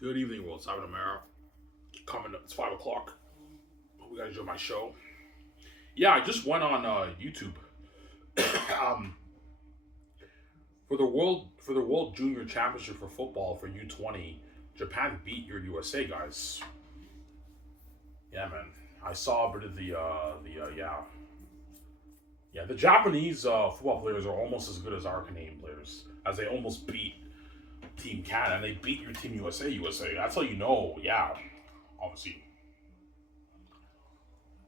Good evening, World Simon Amara. Coming up, it's 5 o'clock. Hope you guys enjoy my show. Yeah, I just went on YouTube. um, for the World Junior Championship for football for U20. Japan beat your USA guys. Yeah, man. I saw a bit of the the Japanese football players are almost as good as our Canadian players, as they almost beat Team Canada and they beat your Team USA. That's how you know. Yeah, obviously,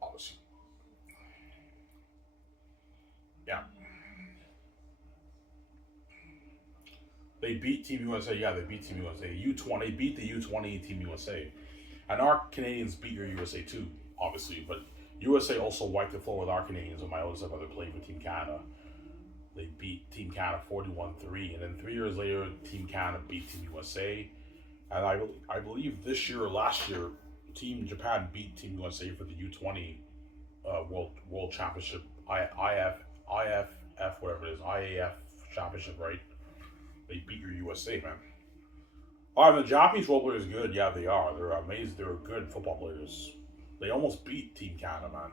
obviously, yeah. They beat Team USA. Yeah, they beat Team USA. U20. They beat the U20 Team USA. And our Canadians beat your USA too, obviously. But USA also wiped the floor with our Canadians when my oldest brother played for Team Canada. They beat Team Canada 41-3. And then 3 years later, Team Canada beat Team USA. And I believe this year or last year, Team Japan beat Team USA for the U20 World Championship. IFF, whatever it is, IAF Championship, right? They beat your USA, man. The Japanese role players good. Yeah, they are. They're amazing. They're good football players. They almost beat Team Canada, man.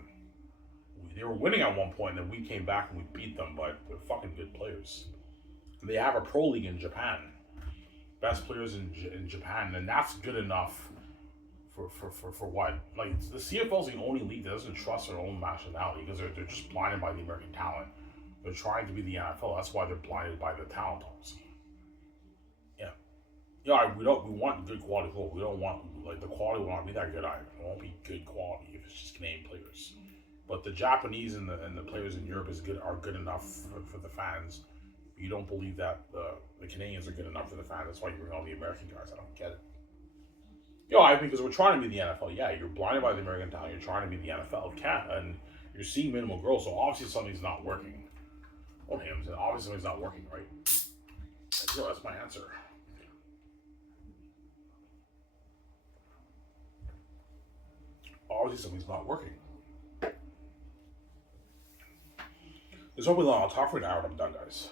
They were winning at one point, and then we came back and we beat them. But they're fucking good players. And they have a pro league in Japan. Best players in Japan, and that's good enough for what? Like the CFL is the only league that doesn't trust their own nationality because they're just blinded by the American talent. They're trying to be the NFL. That's why they're blinded by the talent policy. Yeah. Yeah, we want good quality football. We don't want like the quality will not be that good either. It won't be good quality if it's just Canadian players. But the Japanese and the players in Europe are good enough for the fans. You don't believe that the Canadians are good enough for the fans. That's why you bring all the American guys. I don't get it. I because we're trying to be the NFL. Yeah, you're blinded by the American talent. You're trying to be the NFL of Canada, and you're seeing minimal growth. So obviously something's not working. Okay, I'm saying obviously something's not working, right? That's my answer. Obviously something's not working. There's probably a lot of talk for an hour and I'm done, guys.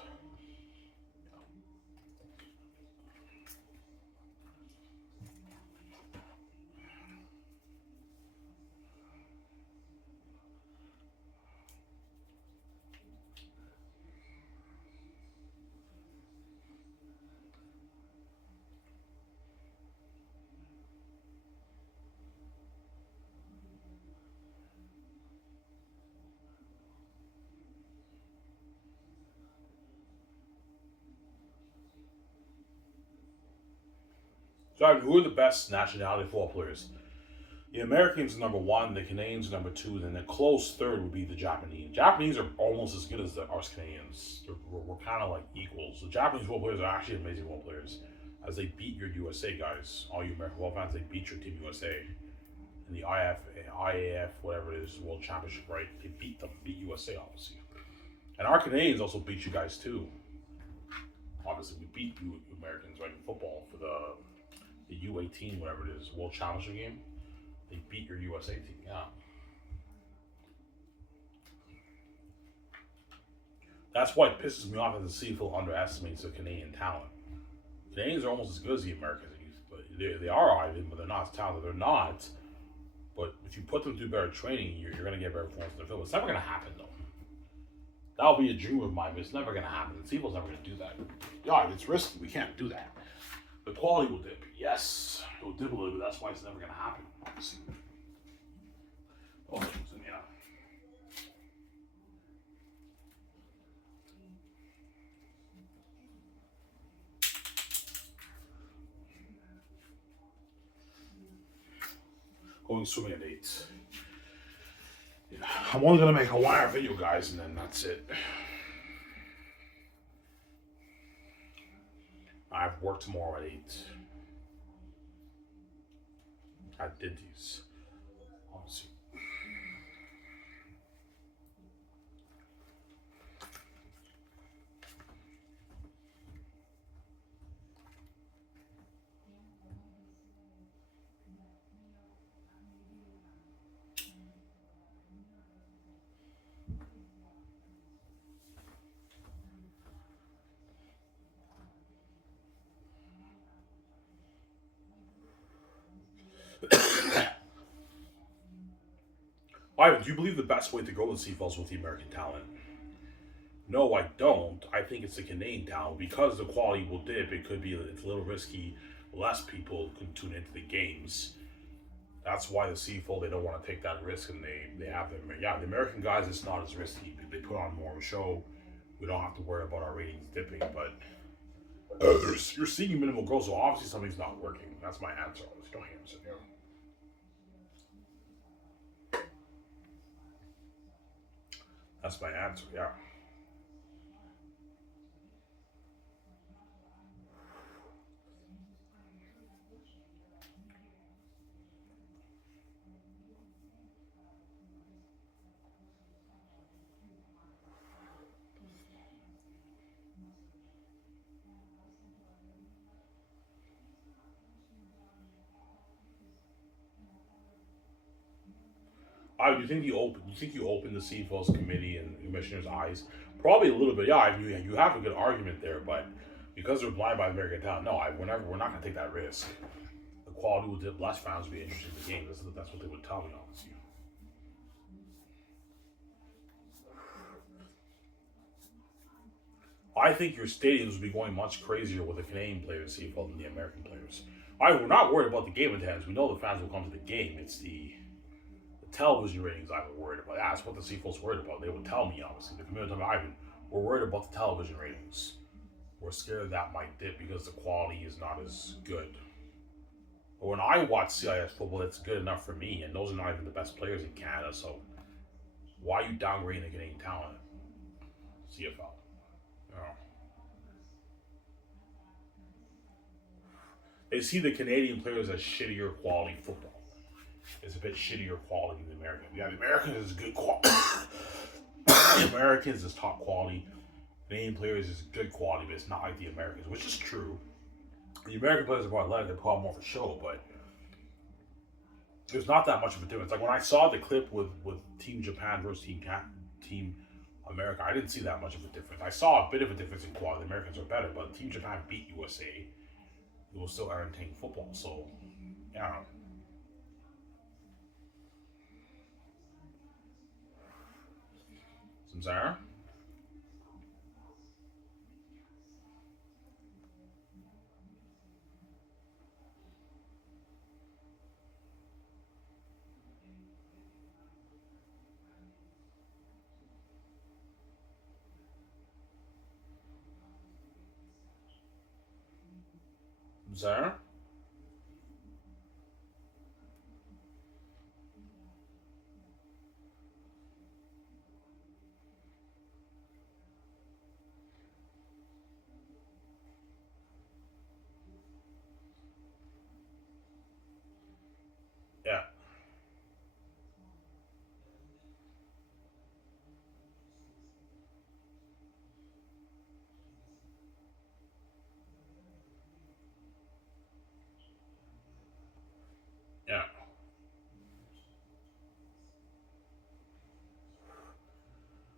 So, who are the best nationality football players? The Americans are number one, the Canadians are number two, then the close third would be the Japanese. Japanese are almost as good as us Canadians. We're kind of like equals. The Japanese football players are actually amazing football players, as they beat your USA guys. All you American football fans, they beat your Team USA in the IAF, whatever it is, World Championship, right? They beat them, beat USA, obviously. And our Canadians also beat you guys too. Obviously, we beat you Americans, right, in football for the U18, whatever it is, World Championship game. They beat your USA team. Yeah, that's why it pisses me off that the CFL underestimates the Canadian talent. Canadians are almost as good as the Americans. But they are Ivan, but they're not as talented. They're not. But if you put them through better training, you're going to get better performance in the field. It's never going to happen, though. That'll be a dream of mine, but it's never going to happen. The CFL's never going to do that. Yeah, it's risky. We can't do that. The quality will dip. Yes, it will dip a little bit. That's why it's never going to happen. Obviously. Oh, yeah. Going swimming at 8. Yeah. I'm only gonna make a 1 hour video, guys, and then that's it. I have work tomorrow at 8 at Dinty's. Obviously. Do you believe the best way to grow the CFL is with the American talent? No, I don't. I think it's the Canadian talent because the quality will dip. It's a little risky. Less people can tune into the games. That's why the CFL they don't want to take that risk, and they have them. Yeah, the American guys it's not as risky. They put on more of a show. We don't have to worry about our ratings dipping, but you're seeing minimal growth, so obviously something's not working. That's my answer. Don't hear him. Yeah. That's my answer. Yeah. Do you think you open the CFL's committee and commissioners' eyes? Probably a little bit. Yeah, you have a good argument there, but because they're blind by American talent, no, we're not going to take that risk. The quality will dip. Less fans will be interested in the game. That's what they would tell me, honestly. I think your stadiums will be going much crazier with the Canadian players CFL than the American players. We're not worried about the game attendance. We know the fans will come to the game. It's the television ratings I'm worried about. That's what the CFL's worried about. They would tell me, obviously. The community told me, Ivan, we're worried about the television ratings. We're scared that might dip because the quality is not as good. But when I watch CIS football, it's good enough for me, and those are not even the best players in Canada, so why are you downgrading the Canadian talent? CFL. You know. They see the Canadian players as shittier quality football. It's a bit shittier quality than the American. Yeah, the Americans is good quality. The Americans is top quality. Canadian players is good quality, but it's not like the Americans, which is true. The American players are more athletic, they put on more of a show, but there's not that much of a difference. Like when I saw the clip with Team Japan versus Team America, I didn't see that much of a difference. I saw a bit of a difference in quality. The Americans are better, but Team Japan beat USA. It was still entertaining football. So, yeah. Samsara? Samsara? Yeah. Yeah.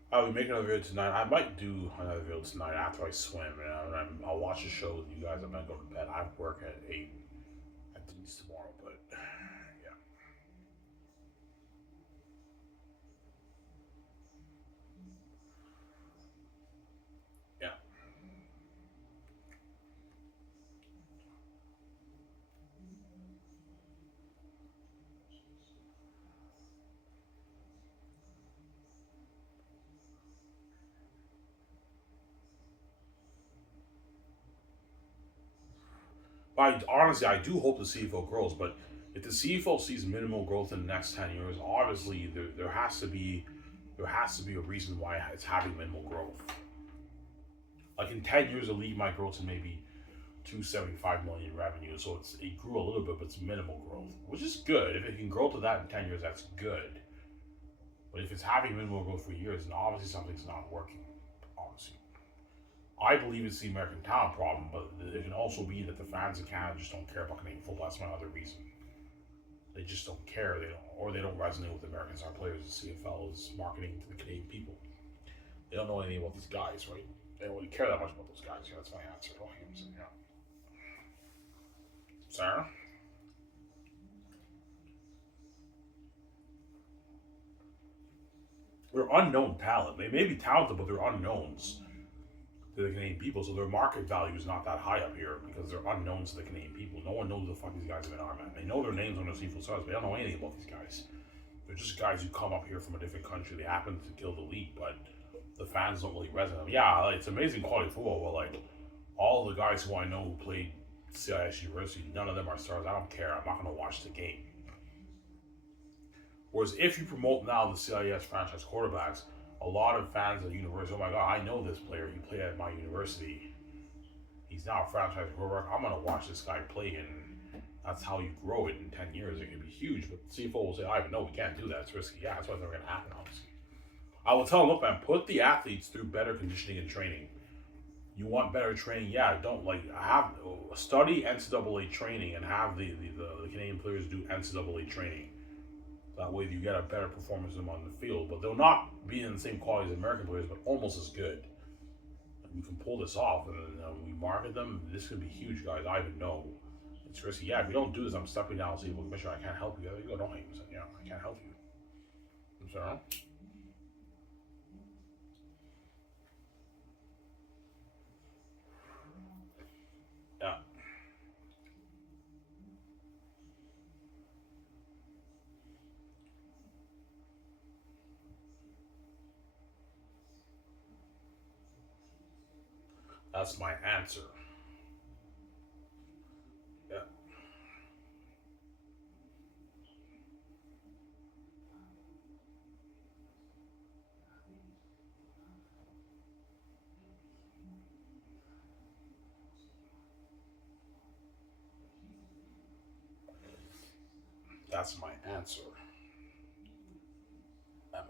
I'll be making another video tonight. I might do another video tonight after I swim, and I'll watch the show with you guys. I'm gonna go to bed. I have work at 8 at least tomorrow, but yeah. Yeah. I do hope the CFL grows, but if the CFL sees minimal growth in the next 10 years, obviously there has to be a reason why it's having minimal growth. Like in 10 years, the league might grow to maybe 275 million revenue, so it grew a little bit, but it's minimal growth, which is good. If it can grow to that in 10 years, that's good. But if it's having minimal growth for years, then obviously something's not working. Obviously. I believe it's the American talent problem, but it can also be that the fans in Canada just don't care about Canadian football. That's my other reason. They just don't care. They don't resonate with Americans. Our players. The CFL is marketing to the Canadian people. They don't know anything about these guys, right? They don't really care that much about those guys. Yeah, that's my answer. Yeah. Sarah? They're unknown talent. They may be talented, but they're unknowns to the Canadian people. So their market value is not that high up here because they're unknowns to the Canadian people. No one knows who the fuck these guys even are, man. They know their names on their CFL stars, but they don't know anything about these guys. They're just guys who come up here from a different country. They happen to kill the league, but the fans don't really resonate. Yeah, it's amazing quality football, but like all the guys who I know who played CIS University, none of them are stars. I don't care. I'm not going to watch the game. Whereas if you promote now the CIS franchise quarterbacks, a lot of fans at the university, oh my god, I know this player. He played at my university. He's now a franchise quarterback. I'm going to watch this guy play, and that's how you grow it in 10 years. It can be huge, but CFO will say, I no, we can't do that. It's risky. Yeah, that's why it's never going to happen, obviously. I will tell them, look, man, put the athletes through better conditioning and training. You want better training? Yeah, don't have study NCAA training and have the Canadian players do NCAA training. That way you get a better performance of them on the field, but they'll not be in the same quality as American players, but almost as good. And we can pull this off, and we market them. This could be huge, guys. I even know it's risky. Yeah, if you don't do this, I'm stepping down and saying, well, Commissioner, I can't help you. There you go, don't hate me. Yeah, I can't help you. I'm sorry. Yeah, that's my answer. Yeah, that's my answer. Emma.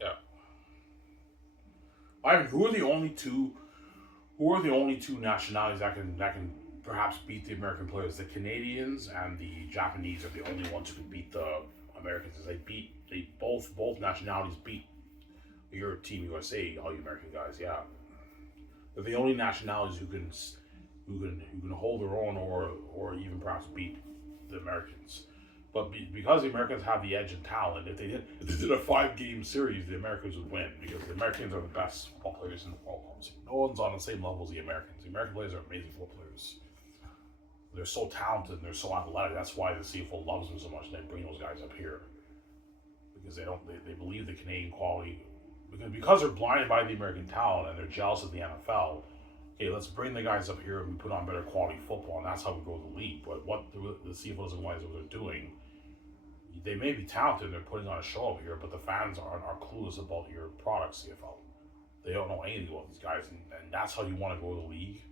Yeah. I mean, who are the only two nationalities that can perhaps beat the American players? The Canadians and the Japanese are the only ones who can beat the Americans. They both nationalities beat your team USA, all you American guys. Yeah, they're the only nationalities who can hold their own or even perhaps beat the Americans. But because the Americans have the edge in talent, if they did a 5 game series, the Americans would win because the Americans are the best football players in the world. Obviously, no one's on the same level as the Americans. The American players are amazing football players. They're so talented and they're so athletic. That's why the CFL loves them so much. And they bring those guys up here because they believe the Canadian quality because they're blinded by the American talent and they're jealous of the NFL. Okay, let's bring the guys up here and put on better quality football, and that's how we grow the league. But what the CFL doesn't realize what they're doing, they may be talented and they're putting on a show over here, but the fans are clueless about your product, CFL. They don't know anything about these guys, and that's how you want to grow the league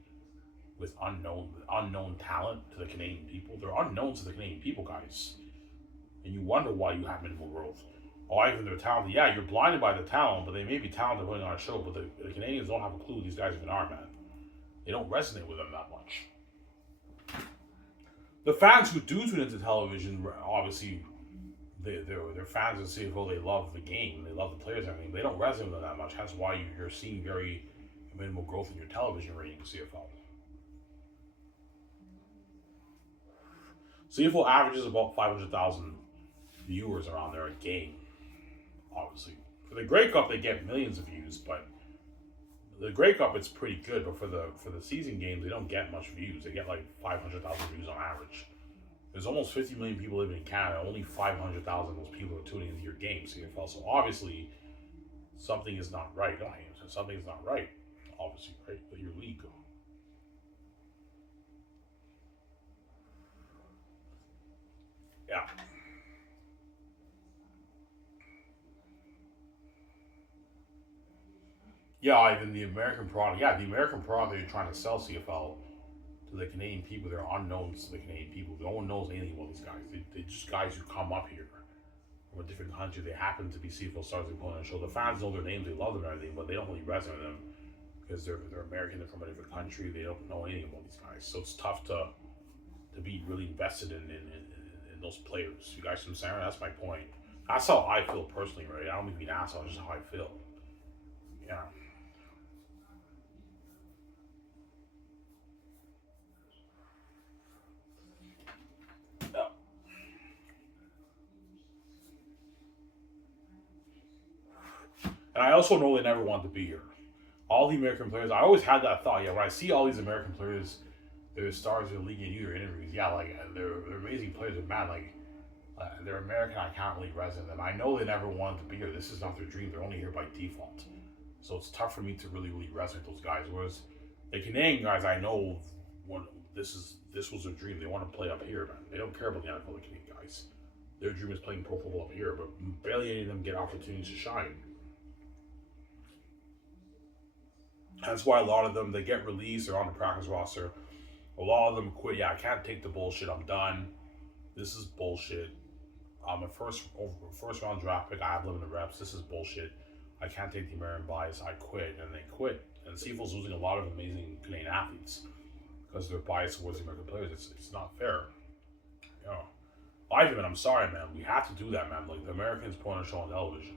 with unknown talent to the Canadian people. They're unknowns to the Canadian people, guys, and you wonder why you have minimal growth. Oh, even they're talented. Yeah, you're blinded by the talent, but they may be talented putting on a show, but the Canadians don't have a clue who these guys even are, man. They don't resonate with them that much. The fans who do tune into television, obviously, they're fans of CFL. They love the game. They love the players and everything. They don't resonate with them that much. That's why you're seeing very minimal growth in your television rating CFL. CFL averages about 500,000 viewers around there a game. Obviously, for the Grey Cup, they get millions of views, but The Grey Cup, it's pretty good, but for the season games, they don't get much views. They get like 500,000 views on average. There's almost 50 million people living in Canada. Only 500,000 of those people are tuning into your game, CFL. So obviously, something is not right. Oh, something is not right. Obviously, right with your league. Yeah. Yeah, even the American product. Yeah, the American product that you're trying to sell CFL to the Canadian people, they're unknowns to the Canadian people. No one knows anything about these guys. They're just guys who come up here from a different country. They happen to be CFL stars and put on a show. The fans know their names, they love them and everything, but they don't really resonate with them because they're American, they're from a different country, they don't know anything about these guys. So it's tough to be really invested in those players. You guys understand? That's my point. That's how I feel personally, right? I don't mean to be an asshole, that's just how I feel. Yeah. Yeah. And I also know they never want to be here. All the American players, I always had that thought. Yeah, when I see all these American players, they're stars of the league and you their interviews. Yeah, like they're amazing players, but man, like they're American. I can't really resonate them. I know they never wanted to be here. This is not their dream. They're only here by default. So it's tough for me to really resonate with those guys. Whereas the Canadian guys, I know when this was their dream. They want to play up here, man. They don't care about the NFL. The Canadian guys, their dream is playing pro football up here, but barely any of them get opportunities to shine. That's why a lot of them they get released. They're on the practice roster. A lot of them quit. Yeah, I can't take the bullshit. I'm done. This is bullshit. I'm a first round draft pick. I have limited reps. This is bullshit. I can't take the American bias. I quit, and they quit. And CFL's losing a lot of amazing Canadian athletes because they're biased towards the American players. It's not fair. You know, Ivan, I'm sorry, man. We have to do that, man. Like the Americans put on a show on television.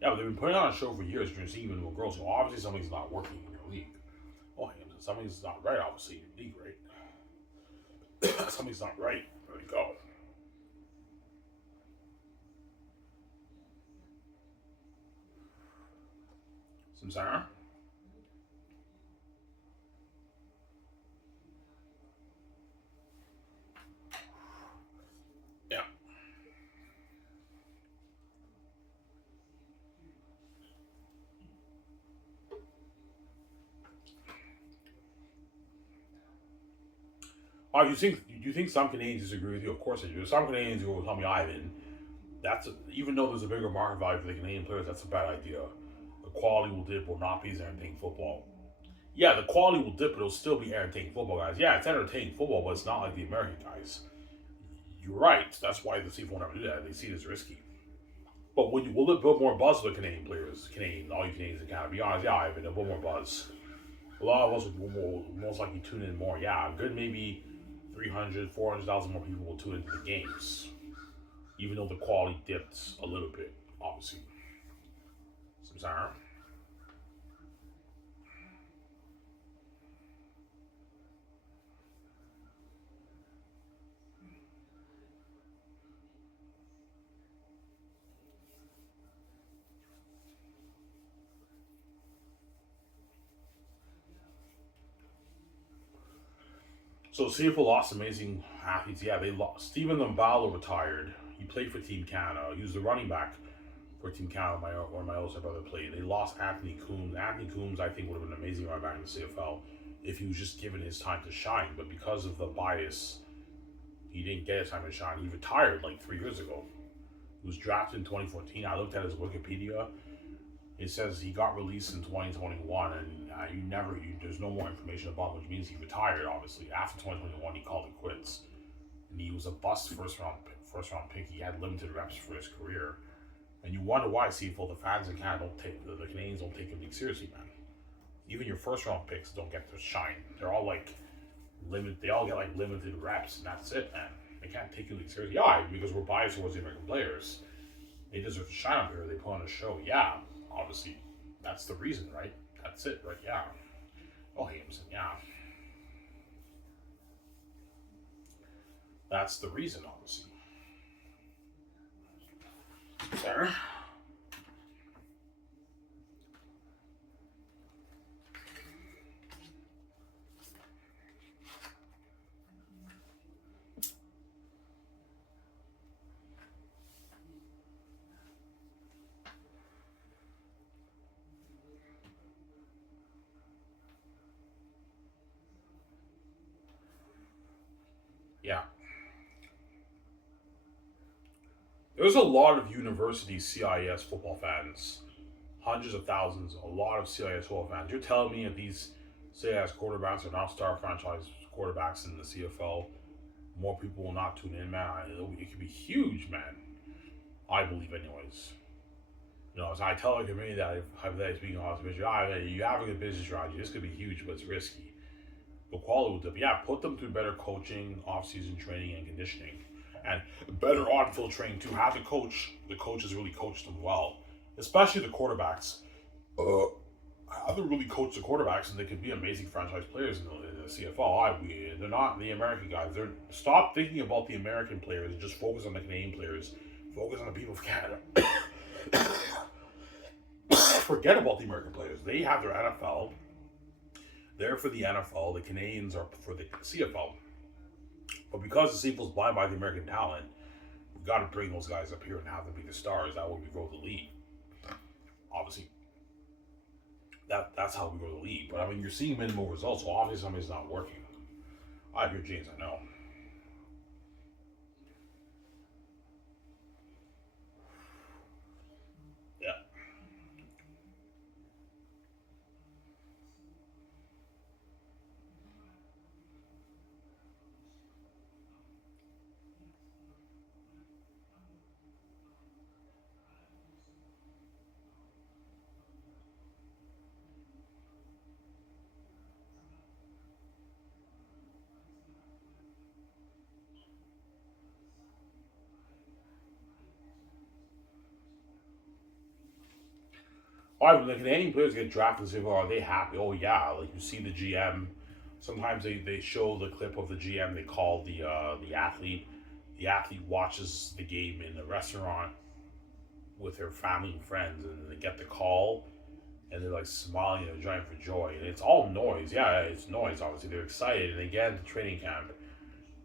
Yeah, but they've been putting on a show for years. You're seeing even with girls. So obviously something's not working in your league. Oh, something's not right. Obviously in your league, right? Something's not right. There you go. Some Sarah? Yeah. Do you think some Canadians disagree with you? Of course they do. Some Canadians will tell me, Ivan, even though there's a bigger market value for the Canadian players, that's a bad idea. The quality will dip, will not be as entertaining football. Yeah, the quality will dip, but it'll still be entertaining football, guys. Yeah, it's entertaining football, but it's not like the American guys. You're right. That's why the CFL will never do that. They see it as risky. But will it build more buzz for the Canadian players? All you Canadians in Canada. Be honest, yeah, Ivan, it'll build more buzz. A lot of us will most likely tune in more. Yeah, good maybe 300, 400,000 more people will tune into the games. Even though the quality dipped a little bit, obviously. Some sorry. So CFL lost amazing athletes. Yeah, they lost. Stephen Lumbala retired. He played for Team Canada. He was the running back for Team Canada, where my older brother played. They lost Anthony Coombs. Anthony Coombs, I think, would have been an amazing running back in the CFL if he was just given his time to shine. But because of the bias, he didn't get his time to shine. He retired like 3 years ago. He was drafted in 2014. I looked at his Wikipedia. It says he got released in 2021, and there's no more information about him, which means he retired. Obviously, after 2021, he called it quits, and he was a bust first round pick. He had limited reps for his career, and you wonder why. CFL, the fans in Canada don't take the Canadians don't take him seriously, man. Even your first round picks don't get to shine. They're all like limit. They all get like limited reps, and that's it, man. They can't take you seriously. Yeah, because we're biased towards the American players. They deserve to shine up here. They put on a show. Yeah, obviously, that's the reason, right? That's it, right? Yeah. Oh, Hames, yeah. That's the reason, obviously. Sarah? There's a lot of university CIS football fans, hundreds of thousands, a lot of CIS football fans. You're telling me if these CIS quarterbacks are not star franchise quarterbacks in the CFL, more people will not tune in, man. It could be huge, man. I believe, anyways. So I tell the community that if hypothetically speaking, you have a good business strategy. This could be huge, but it's risky. The quality will dip. Yeah, put them through better coaching, off-season training, and conditioning, and better on-field training too. Have the coaches really coach them well, especially the quarterbacks. Have to really coach the quarterbacks, and they could be amazing franchise players in the CFL. They're not the American guys. They're stop thinking about the American players and just focus on the Canadian players. Focus on the people of Canada. Forget about the American players. They have their NFL. They're for the NFL. The Canadians are for the CFL. But because the CFL is blind by the American talent, we got to bring those guys up here and have them be the stars. That way we grow the league. Obviously, that's how we grow the league. But I mean, you're seeing minimal results, so obviously something's not working. I have your genes, I know. Yeah. All right, when the Canadian players get drafted, they say, well, are they happy? Oh, yeah. Like, you see the GM. Sometimes they show the clip of the GM. They call the athlete. The athlete watches the game in the restaurant with their family and friends, and they get the call, and they're like smiling and giant for joy. And it's all noise. Yeah, it's noise, obviously. They're excited, and they get into training camp.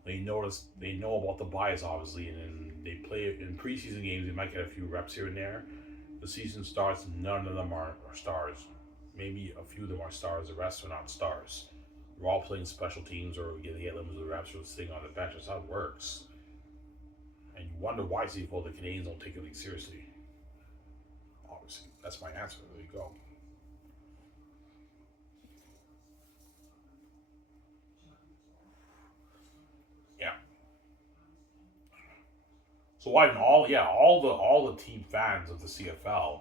They know about the bias, obviously, and then they play in preseason games. They might get a few reps here and there. The season starts, none of them are stars. Maybe a few of them are stars, the rest are not stars. We're all playing special teams or they get limited reps or sitting on the bench. That's how it works. And you wonder why the Canadians don't take the league seriously. Obviously, that's my answer. There you go. Yeah. So I mean, all the team fans of the CFL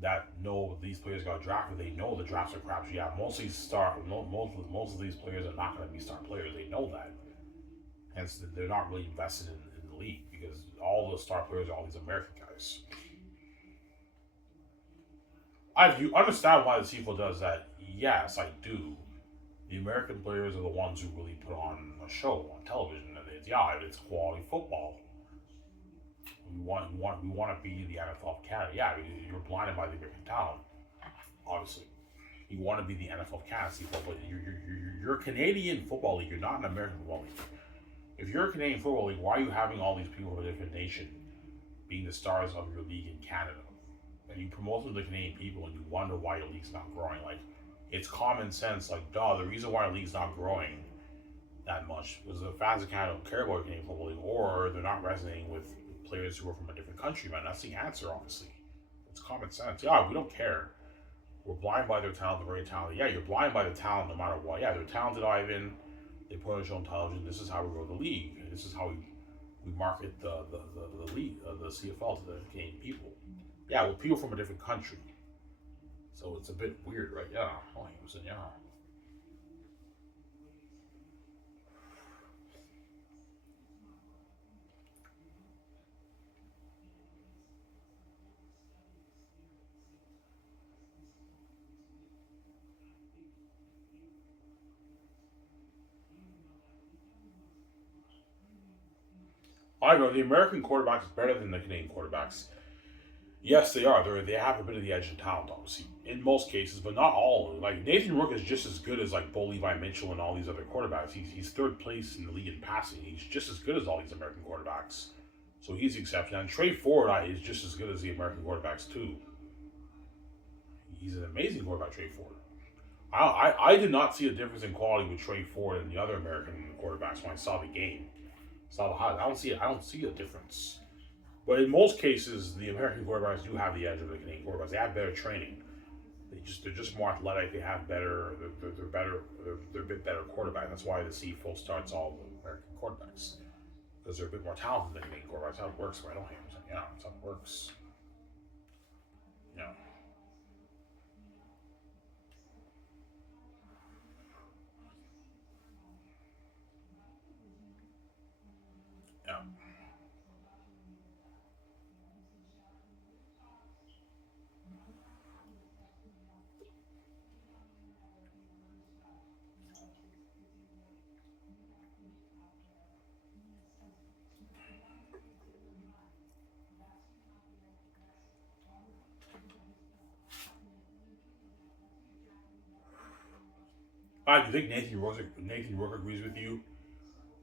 that know these players got drafted, they know the drafts are crap. Yeah, most of these players are not going to be star players. They know that. Hence, they're not really invested in the league because all the star players are all these American guys. You understand why the CFL does that? Yes, I do. The American players are the ones who really put on a show on television, and it's quality football. We want to be the NFL of Canada. Yeah, because you're blinded by the American talent, obviously. You want to be the NFL of Canada, but you're a Canadian football league. You're not an American football league. If you're a Canadian football league, why are you having all these people from a different nation being the stars of your league in Canada? And you promote them to the Canadian people, and you wonder why your league's not growing. Like, it's common sense. Like, the reason why our league's not growing that much was the fans of Canada don't care about Canadian football league, or they're not resonating with players who are from a different country, man. That's the answer, obviously. It's common sense. Yeah, we don't care. We're blind by their talent. They're very talented. Yeah, you're blind by the talent no matter what. Yeah, they're talented, Ivan. They put on a show on television. This is how we grow the league. This is how we market the league, the CFL to the Canadian people. Yeah, with people from a different country. So it's a bit weird, right? Yeah. Oh, he was in, yeah. I know the American quarterbacks is better than the Canadian quarterbacks. Yes, they are. They have a bit of the edge of talent, obviously, in most cases, but not all. Like Nathan Rook is just as good as like Bo Levi Mitchell and all these other quarterbacks. He's third place in the league in passing. He's just as good as all these American quarterbacks. So he's the exception. And Trey Ford is just as good as the American quarterbacks too. He's an amazing quarterback, Trey Ford. I did not see a difference in quality with Trey Ford and the other American quarterbacks when I saw the game. Saw the highlights. I don't see a difference. But in most cases, the American quarterbacks do have the edge of the Canadian quarterbacks. They have better training. They're just more athletic. They have better. They're better. They're a bit better quarterback. That's why the CFL starts all the American quarterbacks because they're a bit more talented than Canadian quarterbacks. That's how it works. Right? I don't hear you. Yeah, that's how it works. Yeah. Yeah. Do you think Nathan Rook agrees with you?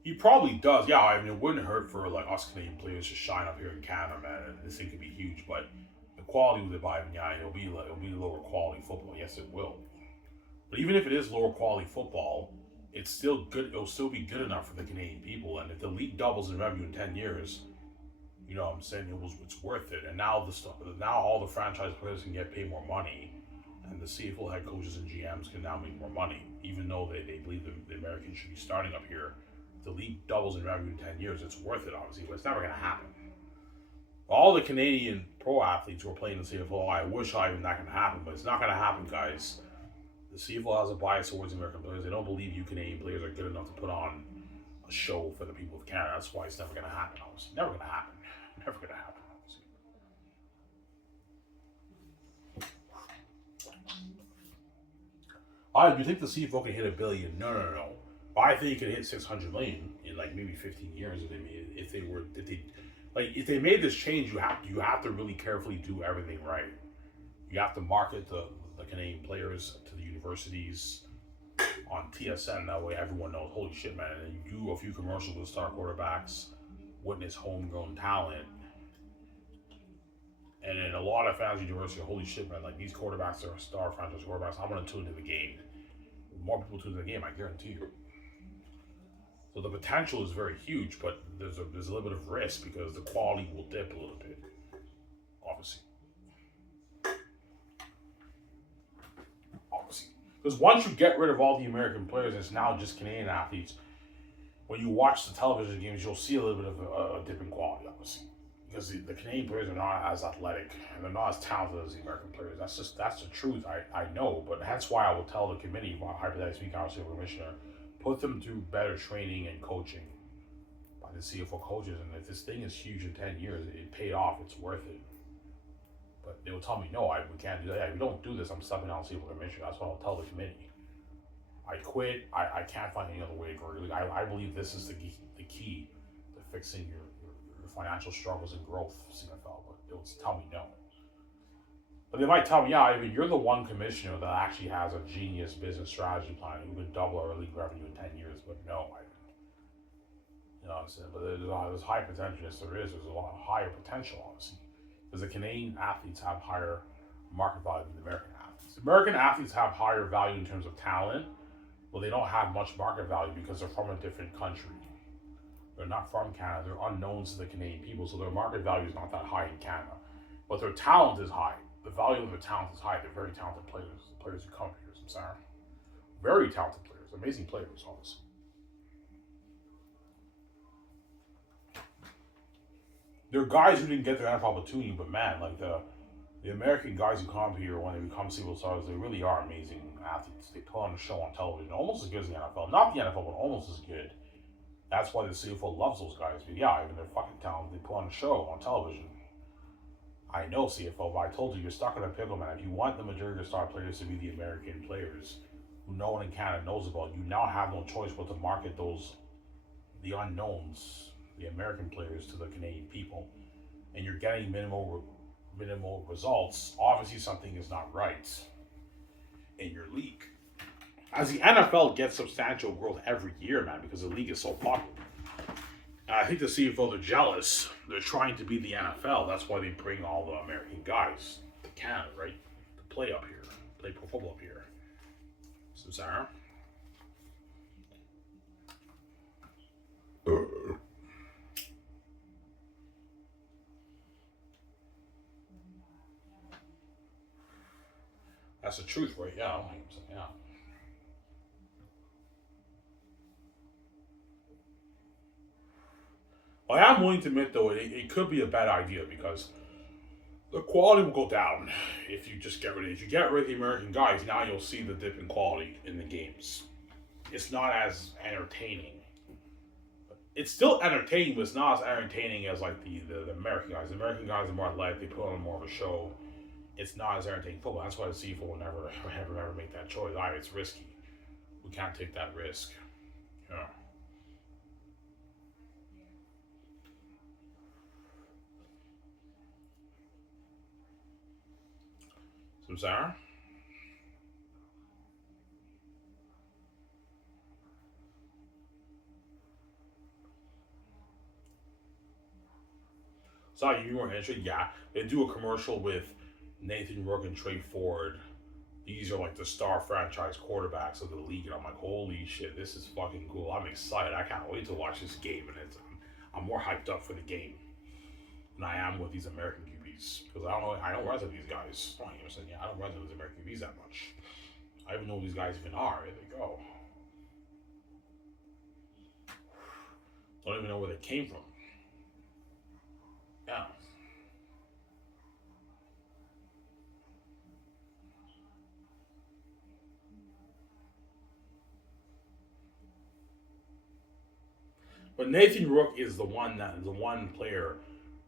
He probably does. Yeah, I mean, it wouldn't hurt for like us Canadian players to shine up here in Canada, man. And this thing could be huge, but the quality of the Biden, yeah, it'll be lower quality football. Yes, it will. But even if it is lower quality football, it's still good. It'll still be good enough for the Canadian people. And if the league doubles in revenue in 10 years, you know what I'm saying, it's worth it. And now now all the franchise players can get paid more money, and the CFL head coaches and GMs can now make more money, even though they believe the Americans should be starting up here. If the league doubles in revenue in 10 years, it's worth it, obviously, but it's never going to happen. All the Canadian pro athletes who are playing the CFL, I wish even that can happen, but it's not going to happen, guys. The CFL has a bias towards American players. They don't believe you Canadian players are good enough to put on a show for the people of Canada. That's why it's never going to happen, obviously. Never going to happen. Never going to happen, obviously. You think the CFL can hit $1 billion? No. But I think it can hit 600 million in like maybe 15 years if they made this change. You have to really carefully do everything right. You have to market the Canadian players to the universities on TSN. That way everyone knows, holy shit, man. And you do a few commercials with star quarterbacks, witness homegrown talent. And then a lot of fans at university, holy shit, man, like these quarterbacks are star franchise quarterbacks. I'm going to tune into the game. More people tune into the game, I guarantee you. So the potential is very huge, but there's a little bit of risk because the quality will dip a little bit, obviously. Because once you get rid of all the American players, it's now just Canadian athletes. When you watch the television games, you'll see a little bit of a dip in quality, obviously. Because the Canadian players are not as athletic and they're not as talented as the American players. That's the truth. I know, but that's why I will tell the committee, hypothetically speaking, our civil commissioner, put them through better training and coaching by the CFL coaches. And if this thing is huge in 10 years, it paid off. It's worth it. But they will tell me, no, we can't do that. If we don't do this, I'm stepping down CFL commissioner. That's what I'll tell the committee. I quit. I can't find any other way to go. I believe this is the key to fixing your financial struggles and growth, CFL. But they will tell me no. But they might tell me, yeah, I mean, you're the one commissioner that actually has a genius business strategy plan who can double our league revenue in 10 years. But no, you know what I'm saying? But there's high potential. Yes, there's a lot of higher potential, obviously. Because the Canadian athletes have higher market value than the American athletes. American athletes have higher value in terms of talent, but they don't have much market value because they're from a different country. They're not from Canada. They're unknowns to the Canadian people, so their market value is not that high in Canada. But their talent is high. The value of their talent is high. They're very talented players. The players who come here, I'm sorry. Very talented players. Amazing players, honestly. There are guys who didn't get their NFL opportunity, but man, like the American guys who come here when they become CFL stars, they really are amazing athletes. They put on a show on television, almost as good as the NFL. Not the NFL, but almost as good. That's why the CFL loves those guys. But yeah, even they're fucking talented. They put on a show on television. I know CFL, but I told you, you're stuck in a pickle, man. If you want the majority of your star players to be the American players who no one in Canada knows about, you now have no choice but to market the unknowns, the American players to the Canadian people. And you're getting minimal results. Obviously, something is not right in your league. As the NFL gets substantial growth every year, man, because the league is so popular. I think the CFL, they're jealous. They're trying to be the NFL. That's why they bring all the American guys to Canada, right? To play up here, play pro football up here. So, Sarah? That's the truth, right? Yeah, I don't think so. Yeah. Well, I am willing to admit, though, it could be a bad idea because the quality will go down if you just get rid of it. If you get rid of the American guys, now you'll see the dip in quality in the games. It's not as entertaining. It's still entertaining, but it's not as entertaining as like the American guys. The American guys are more athletic. They put on more of a show. It's not as entertaining football. That's why the CFL will never make that choice. It's risky. We can't take that risk. Yeah. So, Sarah? So you were interested? Yeah. They do a commercial with Nathan Rook and Trey Ford. These are like the star franchise quarterbacks of the league, and I'm like, holy shit, this is fucking cool. I'm excited. I can't wait to watch this game, and I'm more hyped up for the game than I am with these American QBs because I don't resonate with these guys. Oh, you know, saying, yeah, I don't resonate with these American QBs that much. I don't even know who these guys even are. There they go. Don't even know where they came from. Yeah. But Nathan Rook is the one player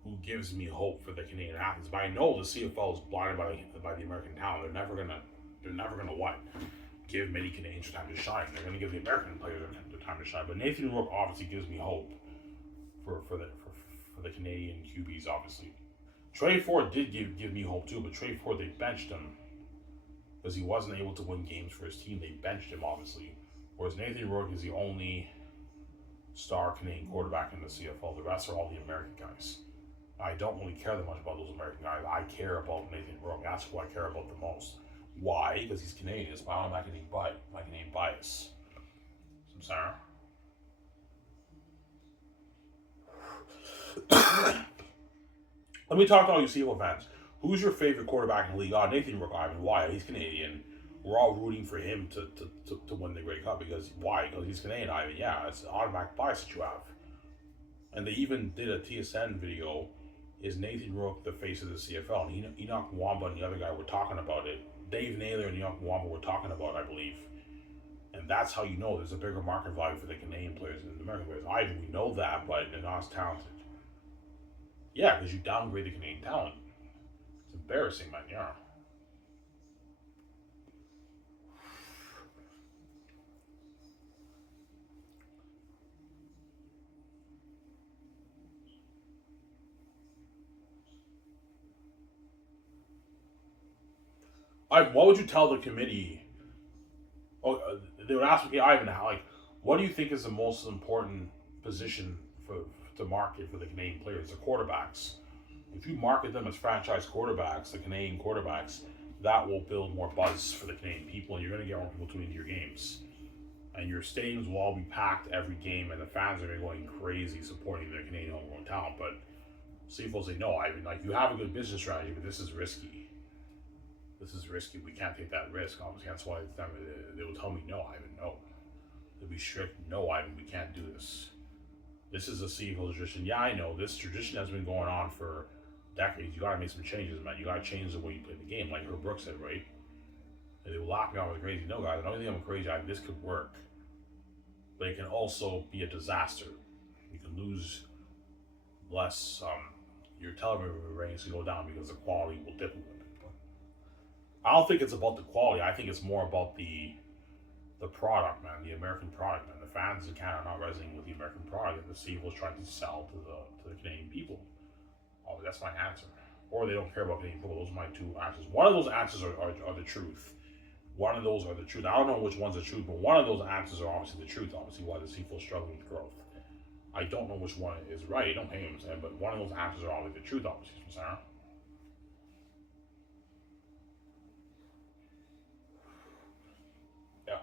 who gives me hope for the Canadian athletes. But I know the CFL is blinded by the American talent. They're never gonna what give many Canadians time to shine. They're gonna give the American players their time to shine. But Nathan Rook obviously gives me hope for the Canadian QBs. Obviously, Trey Ford did give me hope too. But Trey Ford, they benched him because he wasn't able to win games for his team. They benched him obviously. Whereas Nathan Rook is the only star Canadian quarterback in the CFL. The rest are all the American guys. I don't really care that much about those American guys. I care about Nathan Rook. That's who I care about the most. Why? Because he's Canadian. It's my Canadian bias. So, Sarah. Let me talk to all you CFL fans. Who's your favorite quarterback in the league? Nathan Rook. Why? He's Canadian. We're all rooting for him to win the Grey Cup because why? Because he's Canadian. Yeah, it's an automatic bias that you have. And they even did a TSN video. Is Nathan Rook the face of the CFL? And Enoch Wamba and the other guy were talking about it. Dave Naylor and Enoch Wamba were talking about it, I believe. And that's how you know there's a bigger market value for the Canadian players than the American players. We know that, but they're not as talented. Yeah, because you downgrade the Canadian talent. It's embarrassing, man. Yeah. What would you tell the committee? Oh, they would ask me, Ivan, what do you think is the most important position for to market for the Canadian players, the quarterbacks? If you market them as franchise quarterbacks, the Canadian quarterbacks, that will build more buzz for the Canadian people, and you're going to get more people tuning into your games. And your stadiums will all be packed every game, and the fans are going to be going crazy supporting their Canadian homegrown talent. But CFL say, no, Ivan, you have a good business strategy, but this is risky. This is risky. We can't take that risk. Obviously, that's why they will tell me no, Ivan, no. They'll be strict. No, Ivan, we can't do this. This is a CFL tradition. Yeah, I know. This tradition has been going on for decades. You got to make some changes, man. You got to change the way you play the game, like Herb Brooks said, right? And they will laugh me off as crazy. No, guys, I don't think I'm crazy. This could work, but it can also be a disaster. You can lose less. Your television ratings can go down because the quality will dip a little bit. I don't think it's about the quality. I think it's more about the product, man, the American product, man. The fans in Canada are not resonating with the American product that the CFL is trying to sell to the Canadian people. Oh, that's my answer. Or they don't care about Canadian football. Those are my two answers. One of those answers are the truth. One of those are the truth. I don't know which one's the truth, but one of those answers are obviously the truth. Obviously, why the CFL is struggling with growth. I don't know which one is right. Don't hate him, but one of those answers are obviously the truth. Obviously, Sarah. Yeah.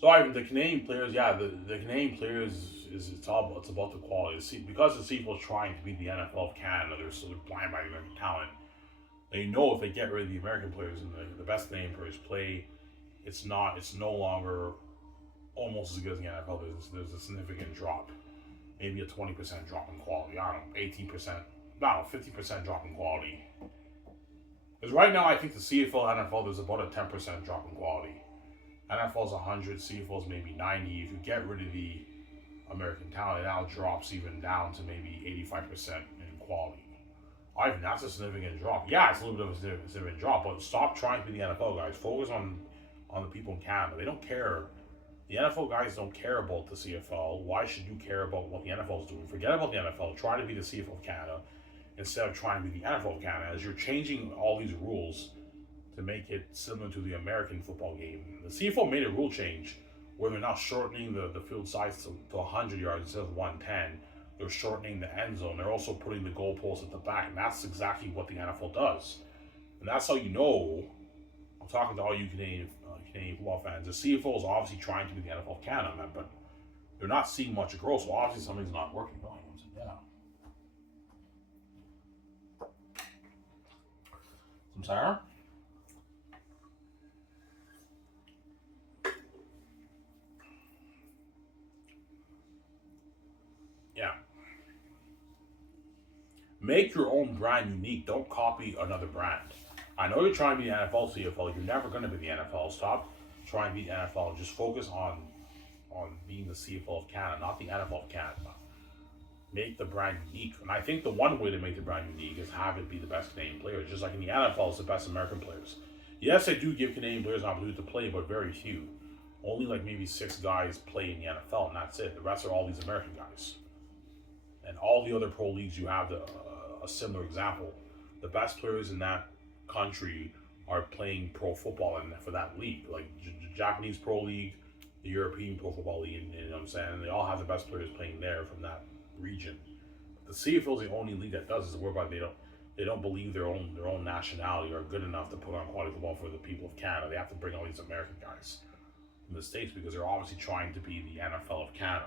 So I the Canadian players, yeah, the Canadian players is it's about the quality. See, because the CFL is trying to be the NFL of Canada, they're blind by American talent. They know if they get rid of the American players and the best Canadian players play, it's no longer almost as good as the NFL. There's a significant drop, maybe a 20% drop in quality. I don't know, 18%, I don't know, 50% drop in quality. Because right now, I think the CFL NFL there's about a 10% drop in quality. NFL's 100, CFL's maybe 90. If you get rid of the American talent, it now drops even down to maybe 85% in quality. I think that's a significant drop. Yeah, it's a little bit of a significant drop, but stop trying to be the NFL guys. Focus on the people in Canada. They don't care. The NFL guys don't care about the CFL. Why should you care about what the NFL is doing? Forget about the NFL. Try to be the CFL of Canada instead of trying to be the NFL of Canada. As you're changing all these rules to make it similar to the American football game. The CFL made a rule change where they're now shortening the field size to 100 yards instead of 110. They're shortening the end zone. They're also putting the goalpost at the back, and that's exactly what the NFL does. And that's how you know. I'm talking to all you Canadian football fans. The CFL is obviously trying to be the NFL of Canada, man, but they're not seeing much growth. So obviously something's not working. Yeah. Some sour. Yeah. Make your own brand unique. Don't copy another brand. I know you're trying to be the NFL, CFL. You're never going to be the NFL. Stop trying to be the NFL. Just focus on being the CFL of Canada, not the NFL of Canada. Make the brand unique. And I think the one way to make the brand unique is have it be the best Canadian players. Just like in the NFL, it's the best American players. Yes, they do give Canadian players an opportunity to play, but very few. Only like maybe 6 guys play in the NFL, and that's it. The rest are all these American guys. And all the other pro leagues, you have a similar example. The best players in that country are playing pro football for that league, like the Japanese pro league, the European pro football league, and you know what I'm saying? And they all have the best players playing there from that region. The CFL is the only league that does this, whereby they don't believe their own nationality are good enough to put on quality football for the people of Canada. They have to bring all these American guys from the States because they're obviously trying to be the NFL of Canada.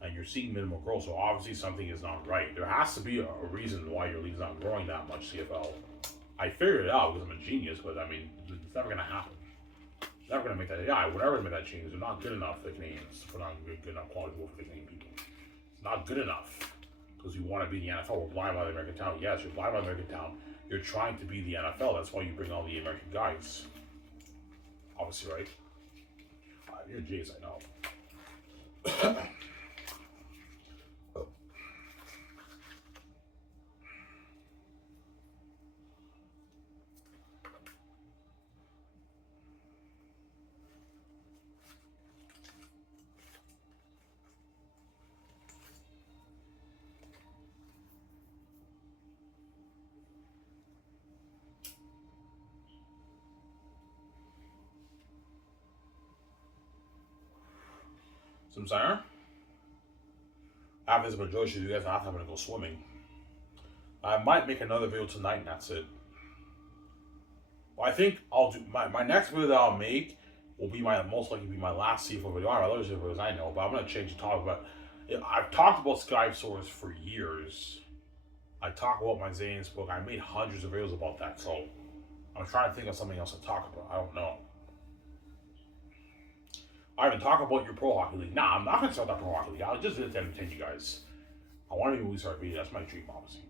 And you're seeing minimal growth, so obviously something is not right. There has to be a reason why your league's not growing that much, CFL. I figured it out because I'm a genius, but I mean, it's never going to happen. It's never going to make that. Yeah, I would never make that change. They're not good enough for the Canadians to put on good enough quality for the Canadian people. It's not good enough because you want to be the NFL. We're blind by the American talent. Yes, you're blind by the American talent. You're trying to be the NFL. That's why you bring all the American guys. Obviously, right? You're Jays, I know. Some cider. After this majority, you guys are not having to go swimming. I might make another video tonight, and that's it. Well, I think I'll do my next video that I'll make will be most likely be my last CFL video. I have other videos I know, but I'm gonna change the topic. But I've talked about Skype source for years. I talk about my Zane's book. I made hundreds of videos about that, so I'm trying to think of something else to talk about. I don't know. I haven't talked about your Pro Hockey League. Nah, I'm not gonna start that Pro Hockey League. I'll just entertain you guys. I want to be movie star video. That's my dream, obviously.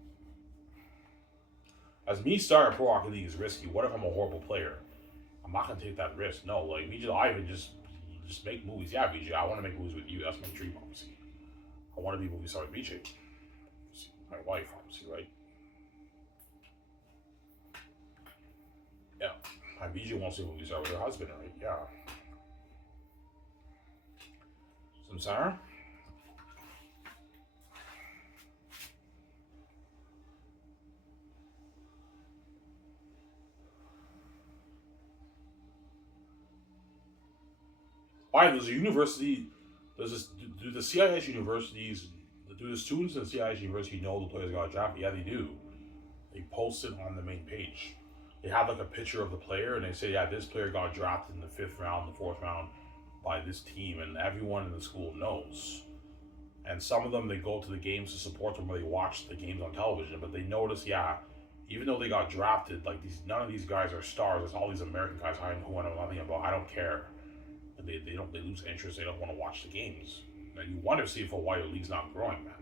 As me starting a Pro Hockey League is risky. What if I'm a horrible player? I'm not gonna take that risk. No, like VJ Ivan just make movies. Yeah, VJ, I want to make movies with you. That's my dream, obviously. I want to be movie star with VJ. My wife, obviously, right? Yeah, my VJ wants to be a movie star with her husband, right? Yeah. Some sour. Why there's a university? Do the CIS universities? Do the students in the CIS university know the players got drafted? Yeah, they do. They post it on the main page. They have like a picture of the player, and they say, yeah, this player got drafted in the 5th round, the 4th round, by this team, and everyone in the school knows. And some of them, they go to the games to support them, or they watch the games on television. But they notice, yeah, even though they got drafted, like none of these guys are stars. There's all these American guys who I know nothing about. I don't care. And they lose interest. They don't want to watch the games. And you wonder, see, for why your league's not growing, man.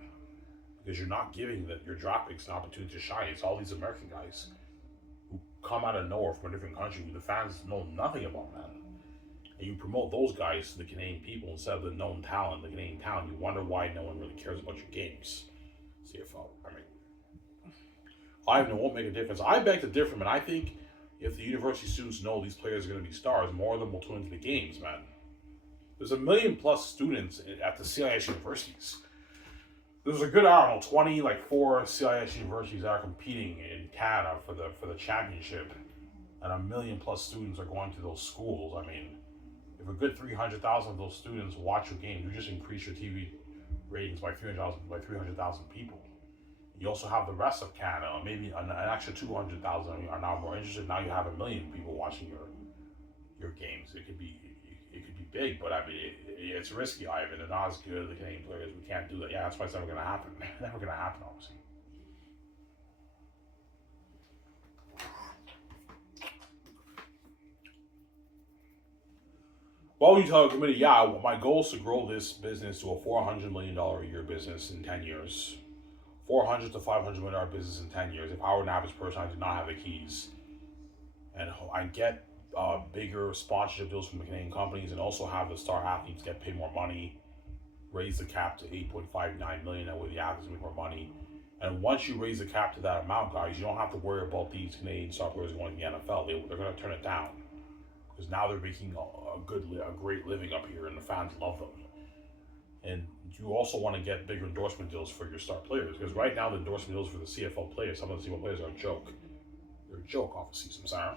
Because you're not giving your draft picks an opportunity to shine. It's all these American guys who come out of nowhere from a different country who the fans know nothing about, man. And you promote those guys to the Canadian people instead of the known talent, the Canadian talent. You wonder why no one really cares about your games. CFL. I won't make a difference. I beg to differ, man. I think if the university students know these players are going to be stars, more of them will tune into the games, man. There's 1 million plus students at the CIS universities. There's a good, 4 CIS universities that are competing in Canada for the championship, and 1 million plus students are going to those schools. I mean, if a good 300,000 of those students watch your game, you just increase your TV ratings by 300,000 people. You also have the rest of Canada, maybe an extra 200,000 are now more interested. Now you have 1 million people watching your games. It could be big, but I mean it's risky, Ivan. They're not as good as the Canadian players. We can't do that. Yeah, that's why it's never going to happen. Never going to happen, obviously. Well, you tell the committee, yeah, my goal is to grow this business to a $400 million a year business in 10 years. $400 to $500 million business in 10 years. If I were an average person, I do not have the keys. And I get bigger sponsorship deals from the Canadian companies, and also have the star athletes get paid more money, raise the cap to $8.59 million, that way the athletes make more money. And once you raise the cap to that amount, guys, you don't have to worry about these Canadian star players going to the NFL. They're going to turn it down, because now they're making a great living up here, and the fans love them. And you also want to get bigger endorsement deals for your star players, because right now the endorsement deals for the CFL players, some of the CFL players are a joke. They're a joke off the season, sorry.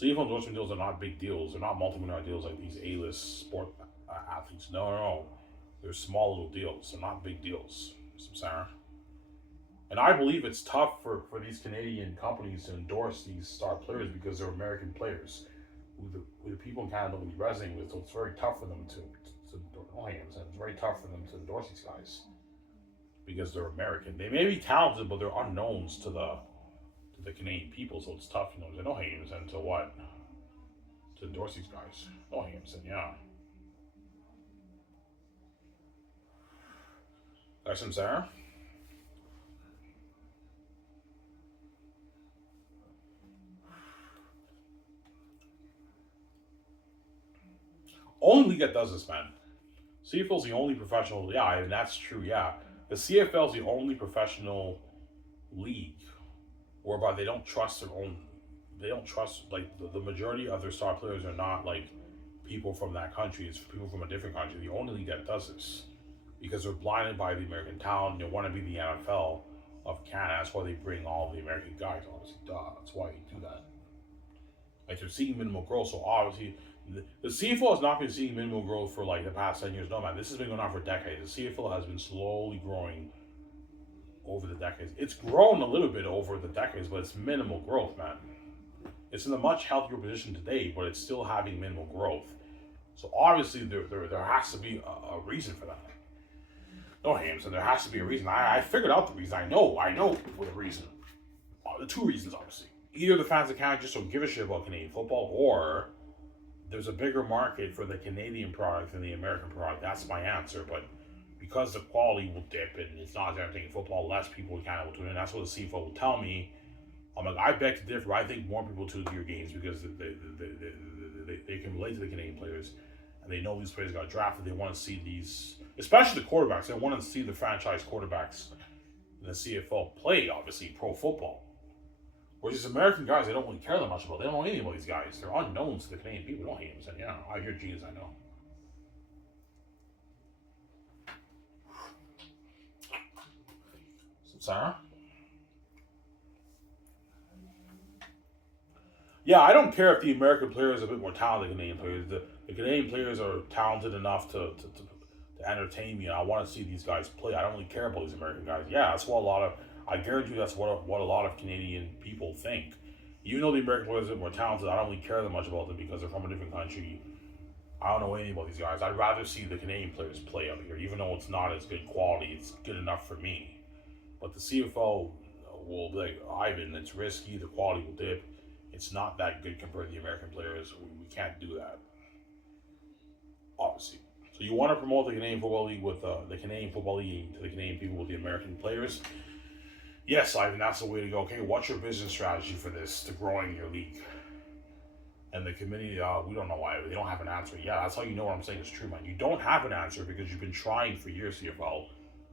CFL endorsement deals are not big deals. They're not multi-million deals like these A-list sport athletes. No. They're small little deals. They're not big deals, Sarah. And I believe it's tough for these Canadian companies to endorse these star players because they're American players who the people in Canada don't really resonate with. So it's very tough for them to it's very tough for them to endorse these guys because they're American. They may be talented, but they're unknowns to the Canadian people, so it's tough, There's no Hamilton to what? To endorse these guys. No Hamilton, yeah. That's him, Sarah. Only league that does this, man. CFL is the only professional. Yeah, and that's true. Yeah, the CFL is the only professional league whereby they don't trust their own. They don't trust, like, the majority of their star players are not like people from that country. It's people from a different country. The only league that does this, because they're blinded by the American talent. They want to be the NFL of Canada. That's why they bring all the American guys. Obviously, that's why they do that. Like, they're seeing minimal growth, so obviously. The CFL has not been seeing minimal growth for like the past 10 years. No, man, this has been going on for decades. The CFL has been slowly growing over the decades. It's grown a little bit over the decades, but it's minimal growth, man. It's in a much healthier position today, but it's still having minimal growth. So obviously there has to be a reason for that. No, Hamson, there has to be a reason. I figured out the reason. I know for the reason. The two reasons, obviously. Either the fans of Canada just don't give a shit about Canadian football, or there's a bigger market for the Canadian product than the American product. That's my answer. But because the quality will dip and it's not as entertaining football, less people in Canada will tune in. That's what the CFL will tell me. I'm like, I beg to differ. I think more people tune to your games because they can relate to the Canadian players, and they know these players got drafted. They want to see these, especially the quarterbacks. They want to see the franchise quarterbacks in the CFL play, obviously, pro football. Whereas these American guys, they don't really care that much about. They don't know anything about these guys. They're unknowns to the Canadian people. They don't hate them. Yeah, I hear Jesus, I know. Sarah? Yeah, I don't care if the American players are a bit more talented than the Canadian players. The Canadian players are talented enough to entertain me, and I want to see these guys play. I don't really care about these American guys. Yeah, that's what I guarantee you that's what a lot of Canadian people think. Even though the American players are more talented, I don't really care that much about them because they're from a different country. I don't know anything about these guys. I'd rather see the Canadian players play up here, even though it's not as good quality. It's good enough for me. But the CFL will be like, Ivan, it's risky. The quality will dip. It's not that good compared to the American players. We can't do that, obviously. So you want to promote the Canadian Football League with the Canadian Football League to the Canadian people with the American players. Yes, Ivan, that's the way to go. Okay, what's your business strategy for this to growing your league? And the committee, we don't know why they don't have an answer. Yeah, that's how you know what I'm saying is true, man. You don't have an answer because you've been trying for years, CFL,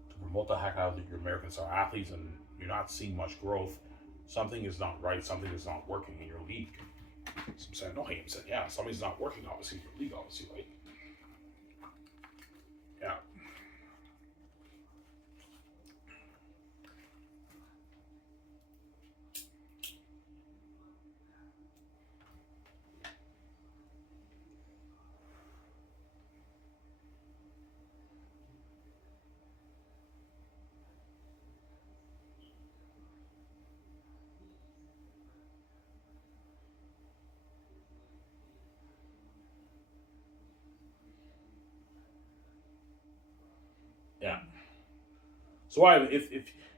to promote the heck out of your American star athletes, and you're not seeing much growth. Something is not right. Something is not working in your league. So I'm saying, no, I'm saying, yeah, something's not working, obviously, in your league, obviously, right? Yeah. Yeah. So if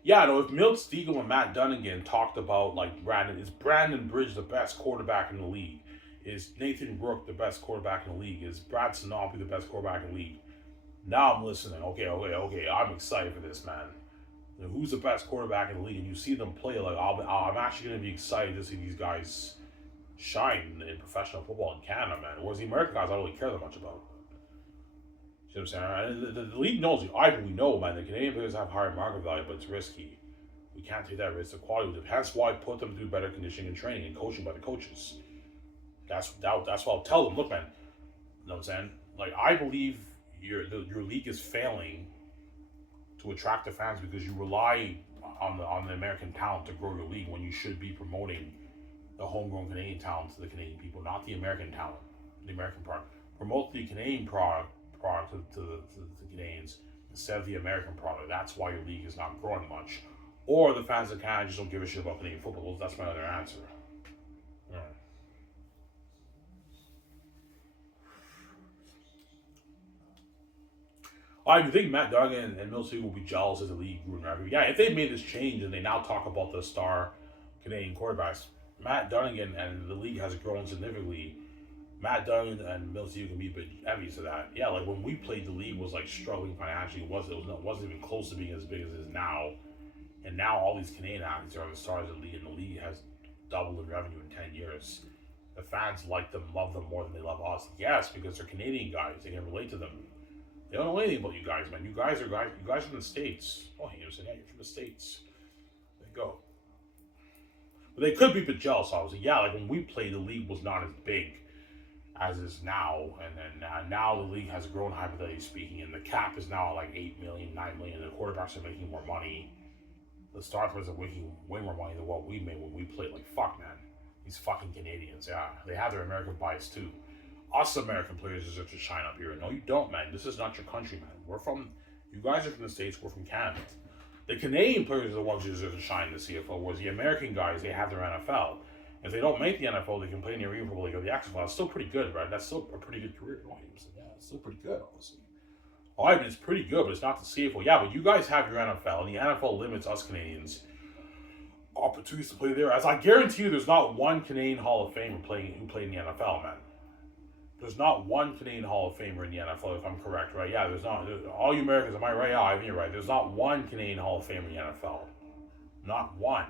yeah, no, if Milt Stegall and Matt Dunnigan talked about like is Brandon Bridge the best quarterback in the league? Is Nathan Rook the best quarterback in the league? Is Brad Sinopi the best quarterback in the league? Now I'm listening. Okay. I'm excited for this, man. Who's the best quarterback in the league? And you see them play, like I'm actually going to be excited to see these guys shine in professional football in Canada, man. Whereas the American guys, I don't really care that much about. See what I'm saying? The league knows, we know, man. The Canadian players have higher market value, but it's risky. We can't take that risk. The quality will dip. That's why I put them through better conditioning and training and coaching by the coaches. That's why I'll tell them, look, man. You know what I'm saying? Like, I believe your league is failing to attract the fans because you rely on the American talent to grow your league when you should be promoting the homegrown Canadian talent to the Canadian people, not the American talent, the American product. Promote the Canadian product to the Canadians instead of the American product. That's why your league is not growing much. Or the fans of Canada just don't give a shit about Canadian football. That's my other answer. Yeah. I think Matt Duggan and Milsey will be jealous as the league grew and everything. Yeah, if they made this change and they now talk about the star Canadian quarterbacks, Matt Dunnigan and the league has grown significantly. Matt Dunn and Milsey can be a bit envious of that. Yeah, like when we played, the league was like struggling financially. It wasn't even close to being as big as it is now. And now all these Canadian athletes are the stars of the league, and the league has doubled in revenue in 10 years. The fans like them, love them more than they love us. Yes, because they're Canadian guys. They can relate to them. They don't know anything about you guys, man. You guys are from the States. Oh, hey, you're from the States. There you go. But they could be a bit jealous, obviously. Yeah, like when we played, the league was not as big as is now, and then now the league has grown, hypothetically speaking, and the cap is now like 8 million, 9 million. The quarterbacks are making more money. The star players are making way more money than what we made when we played. Like, fuck, man. These fucking Canadians, yeah. They have their American bias, too. Us American players deserve to shine up here. No, you don't, man. This is not your country, man. You guys are from the States, we're from Canada. The Canadian players are the ones who deserve to shine in the CFL, whereas the American guys, they have their NFL. If they don't make the NFL, they can play in the Arena Football League or the XFL. It's still pretty good, right? That's still a pretty good career. Yeah, it's still pretty good, honestly. I mean, it's pretty good, but it's not the CFL. Yeah, but you guys have your NFL, and the NFL limits us Canadians opportunities to play there. As I guarantee you, there's not one Canadian Hall of Famer who played in the NFL, man. There's not one Canadian Hall of Famer in the NFL, if I'm correct, right? Yeah, there's not. All you Americans, am I right? Yeah, I think you're right. There's not one Canadian Hall of Famer in the NFL. Not one.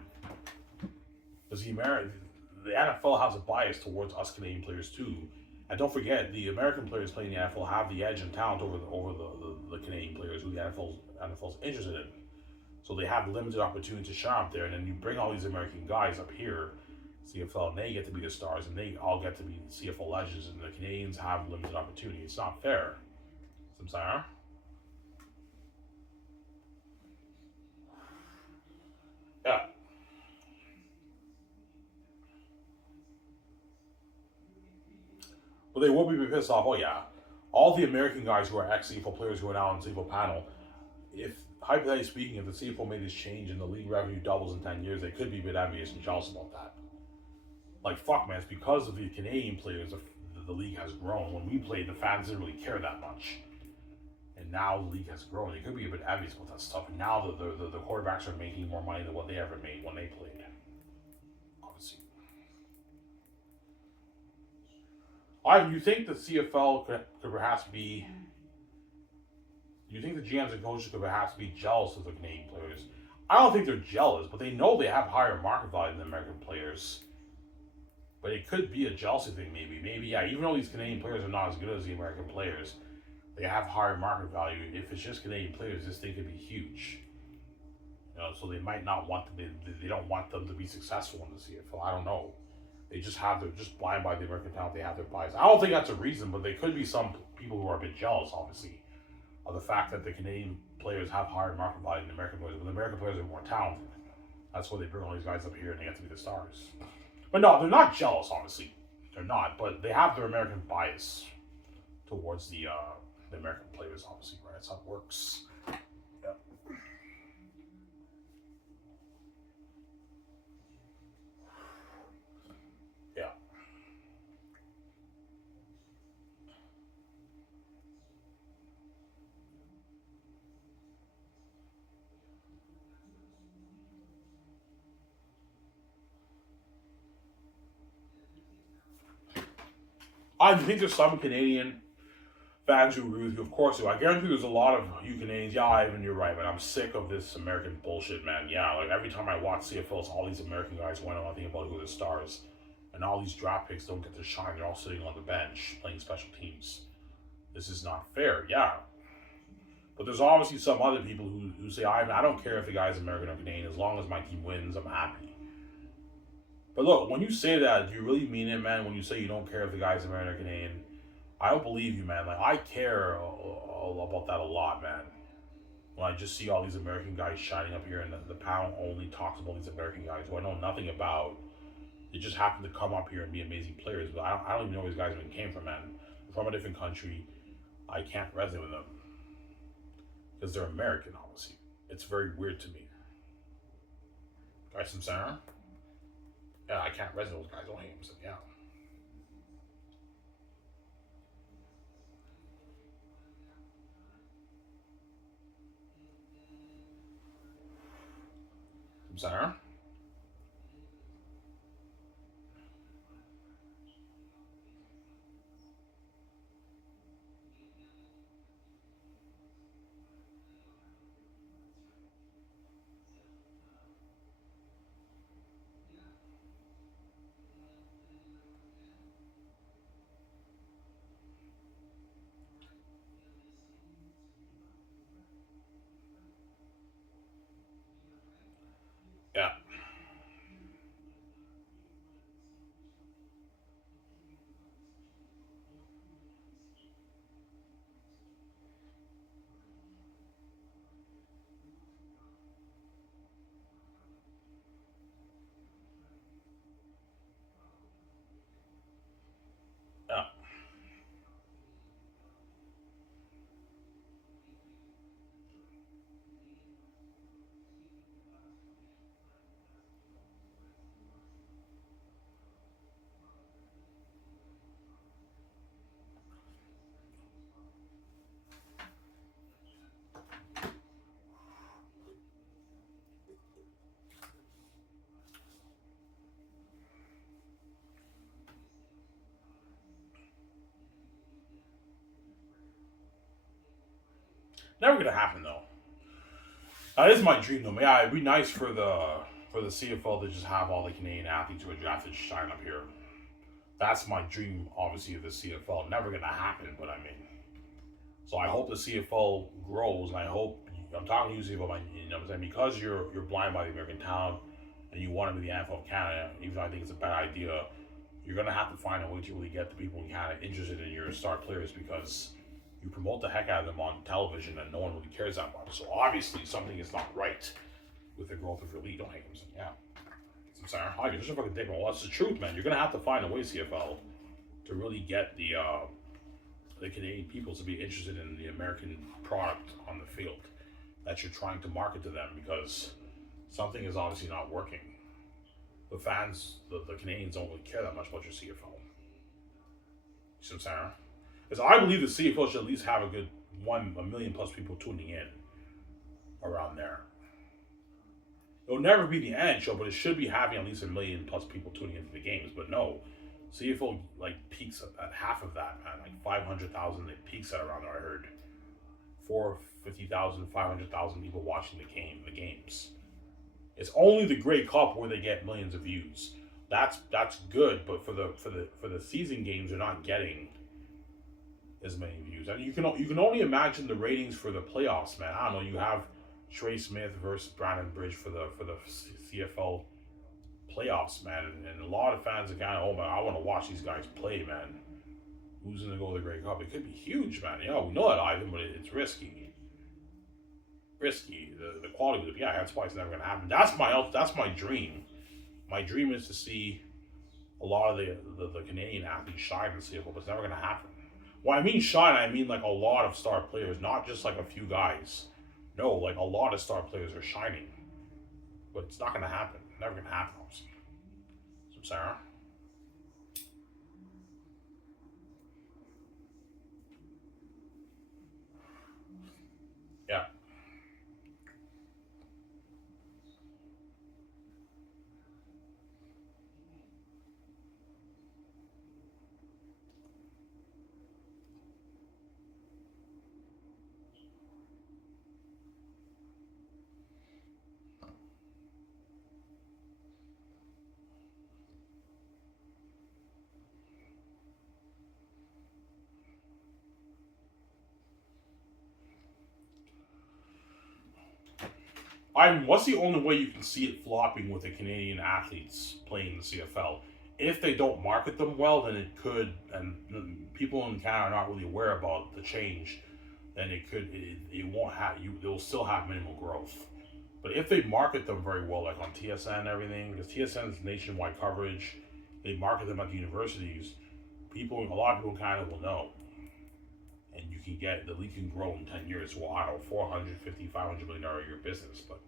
Because the NFL has a bias towards us Canadian players too. And don't forget, the American players playing the NFL have the edge and talent over the Canadian players who the NFL's interested in. So they have limited opportunity to shine up there, and then you bring all these American guys up here, CFL, and they get to be the stars, and they all get to be CFL legends, and the Canadians have limited opportunity. It's not fair. Samsara? Yeah. Well, they will be pissed off. Oh, yeah. All the American guys who are ex-CFL players who are now on the CFL panel, if, hypothetically speaking, if the CFL made this change and the league revenue doubles in 10 years, they could be a bit envious and jealous about that. Like, fuck, man, it's because of the Canadian players, the league has grown. When we played, the fans didn't really care that much. And now the league has grown. It could be a bit obvious about that stuff. And now the quarterbacks are making more money than what they ever made when they played. Obviously. You think the CFL could perhaps be... Do you think the GMs and coaches could perhaps be jealous of the Canadian players? I don't think they're jealous, but they know they have higher market value than the American players. But it could be a jealousy thing, maybe. Maybe, yeah, even though these Canadian players are not as good as the American players, they have higher market value. If it's just Canadian players, this thing could be huge. You know, so they might not want them, they don't want them to be successful in the CFL. I don't know. They're just blind by the American talent. They have their bias. I don't think that's a reason, but there could be some people who are a bit jealous, obviously, of the fact that the Canadian players have higher market value than the American players, but the American players are more talented. That's why they bring all these guys up here and they get to be the stars. But no, they're not jealous, obviously. They're not, but they have their American bias towards the American players, obviously, right? That's how it works. Yeah. Yeah. I think there's some Canadian fans who agree with you. Of course, I guarantee there's a lot of you Canadians. Yeah, Ivan, you're right, man. I'm sick of this American bullshit, man. Yeah, like every time I watch CFL, it's all these American guys who I know nothing about who are the stars. And all these draft picks don't get to shine. They're all sitting on the bench playing special teams. This is not fair, yeah. But there's obviously some other people who say, I don't care if the guy's American or Canadian. As long as my team wins, I'm happy. But look, when you say that, do you really mean it, man? When you say you don't care if the guy's American or Canadian, I don't believe you, man. Like, I care about that a lot, man. When I just see all these American guys shining up here and the panel only talks about these American guys who I know nothing about. They just happen to come up here and be amazing players, but I don't even know where these guys even came from, man. They're from a different country. I can't resonate with them. Because they're American, obviously. It's very weird to me. Guys from Center? Yeah, I can't resonate with those guys. Don't hate them, so yeah. From Center? Yeah. Yeah. Never gonna happen though. That is my dream though. Yeah, it'd be nice for the CFL to just have all the Canadian athletes who are drafted shine up here. That's my dream, obviously, of the CFL. Never gonna happen, but I mean, so I hope the CFL grows, and I hope I'm talking to you, CFL, you know what I'm saying, because you're blind by the American talent, and you want to be the NFL of Canada. Even though I think it's a bad idea, you're gonna have to find a way to really get the people in Canada interested in your star players because you promote the heck out of them on television, and no one really cares that much. So obviously, something is not right with the growth of your league. Don't hate them, so yeah. I'm sorry, you're just a fucking dick. Well, that's the truth, man. You're gonna have to find a way, CFL, to really get the Canadian people to be interested in the American product on the field that you're trying to market to them, because something is obviously not working. The fans, the Canadians don't really care that much about your CFL. See what I'm saying? Because I believe the CFL should at least have a good a million plus people tuning in around there. It'll never be the NHL, but it should be having at least a million plus people tuning into the games. But no, CFL like peaks at half of that, man. Like 500,000, it peaks at around there. I heard 450,000, 500,000 people watching the games. It's only the Grey Cup where they get millions of views. That's good, but for the season games, they're not getting as many views. And you can only imagine the ratings for the playoffs, man. I don't know. You have Trey Smith versus Brandon Bridge for the CFL playoffs, man, and a lot of fans are kind of, oh man, I want to watch these guys play, man. Who's gonna go to the Grey Cup? It could be huge, man. Yeah, we know that, Ivan, but it's risky. The quality of it. Yeah, that's why it's never gonna happen. That's my dream. My dream is to see a lot of the Canadian athletes shine in the CFL, but it's never gonna happen. When I mean shine, I mean like a lot of star players, not just like a few guys. No, like a lot of star players are shining. But it's not gonna happen. Never gonna happen, obviously. So Sarah. Yeah. What's the only way you can see it flopping with the Canadian athletes playing the CFL? If they don't market them well, then it could, and people in Canada are not really aware about the change, then it won't have, they'll still have minimal growth. But if they market them very well, like on TSN and everything, because TSN's nationwide coverage, they market them at the universities, a lot of people in Canada will know. And you can get, the league can grow in 10 years. Well, I don't know, 450, $500 million a year business, but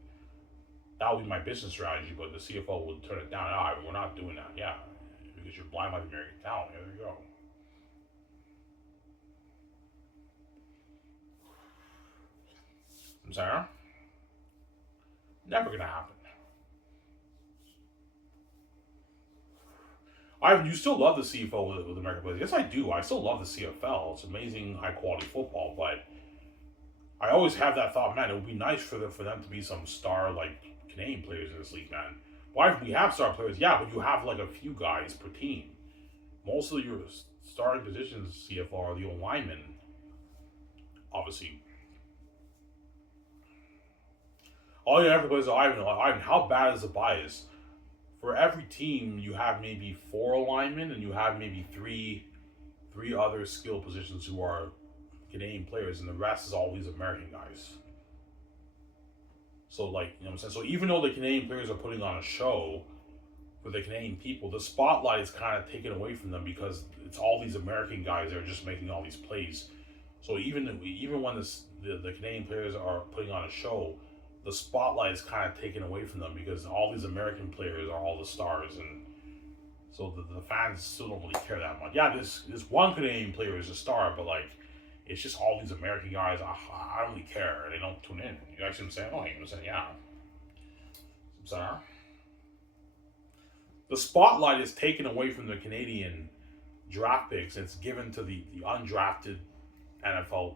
that would be my business strategy. But the CFO would turn it down. We're not doing that. Yeah, because you're blind by the American talent. There you go. I'm sorry? Never gonna happen. You still love the CFL with American players. Yes, I do. I still love the CFL. It's amazing, high quality football. But I always have that thought, man, it would be nice for them to be some star like Canadian players in this league, man. Why we have star players? Yeah, but you have like a few guys per team. Most of your starting positions CFL are the old linemen. Obviously, all you have to play is Ivan. How bad is the bias? For every team, you have maybe 4 linemen, and you have maybe three other skill positions who are Canadian players, and the rest is all these American guys. So, like, you know what I'm saying? So, even though the Canadian players are putting on a show for the Canadian people, the spotlight is kind of taken away from them because it's all these American guys that are just making all these plays. So, even when the Canadian players are putting on a show, the spotlight is kind of taken away from them because all these American players are all the stars, and so the fans still don't really care that much. Yeah, this one Canadian player is a star, but like it's just all these American guys. I don't really care. They don't tune in. You guys see what I'm saying? Oh, I'm saying, yeah. I'm sorry. The spotlight is taken away from the Canadian draft picks. And it's given to the undrafted NFL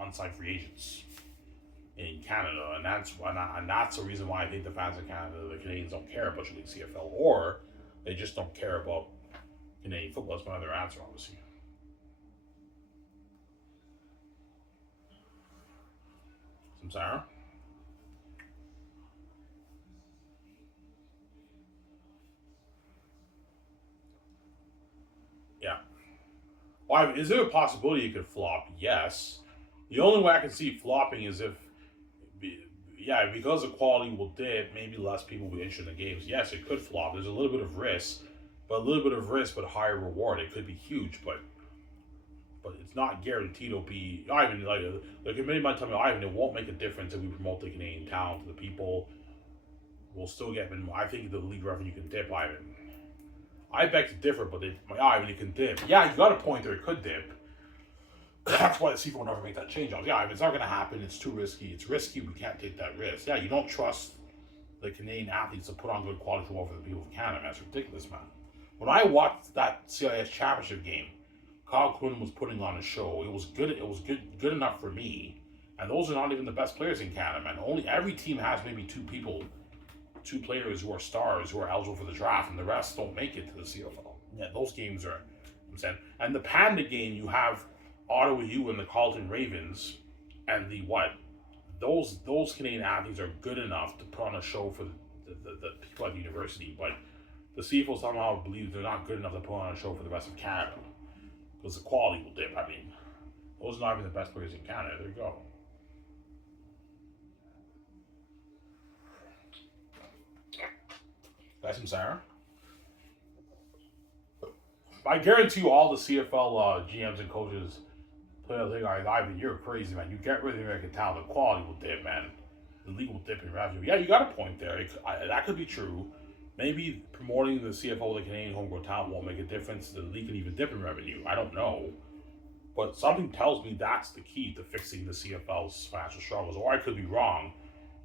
unsigned free agents in Canada, and that's the reason why I think the fans in Canada, the Canadians, don't care about the CFL, or they just don't care about Canadian football. That's my other answer, obviously. I'm sorry. Yeah. Well, is there a possibility it could flop? Yes. The only way I can see it flopping is if, yeah, because the quality will dip, maybe less people will be interested in the games. Yes, it could flop. There's a little bit of risk, but higher reward. It could be huge, but it's not guaranteed it'll be. Ivan, like the committee might tell me, Ivan, it won't make a difference if we promote the Canadian talent to the people. We'll still get minimum. I think the league revenue can dip, Ivan. I beg to differ, but it can dip. Yeah, you got a point there. It could dip. That's why the CFL will never make that change. Yeah, if it's not going to happen, it's too risky. It's risky. We can't take that risk. Yeah, you don't trust the Canadian athletes to put on good quality football for the people of Canada. That's ridiculous, man. When I watched that CIS championship game, Kyle Quinn was putting on a show. It was good. It was good enough for me. And those are not even the best players in Canada, man. Only every team has maybe two players who are stars who are eligible for the draft, and the rest don't make it to the CFL. Yeah, those games are. I'm saying, and the Panda game, you have Ottawa U and the Carleton Ravens, and the what? Those Canadian athletes are good enough to put on a show for the people at the university, but the CFL somehow believes they're not good enough to put on a show for the rest of Canada because the quality will dip. I mean, those are not even the best players in Canada. There you go. That's some Sarah. I guarantee you, all the CFL GMs and coaches play the thing. Ivan, you're crazy, man. You get rid of the American talent, the quality will dip, man. The league will dip in revenue. Yeah, you got a point there. That could be true. Maybe promoting the CFL with the Canadian homegrown talent won't make a difference. The league can even dip in revenue. I don't know. But something tells me that's the key to fixing the CFL's financial struggles. Or I could be wrong.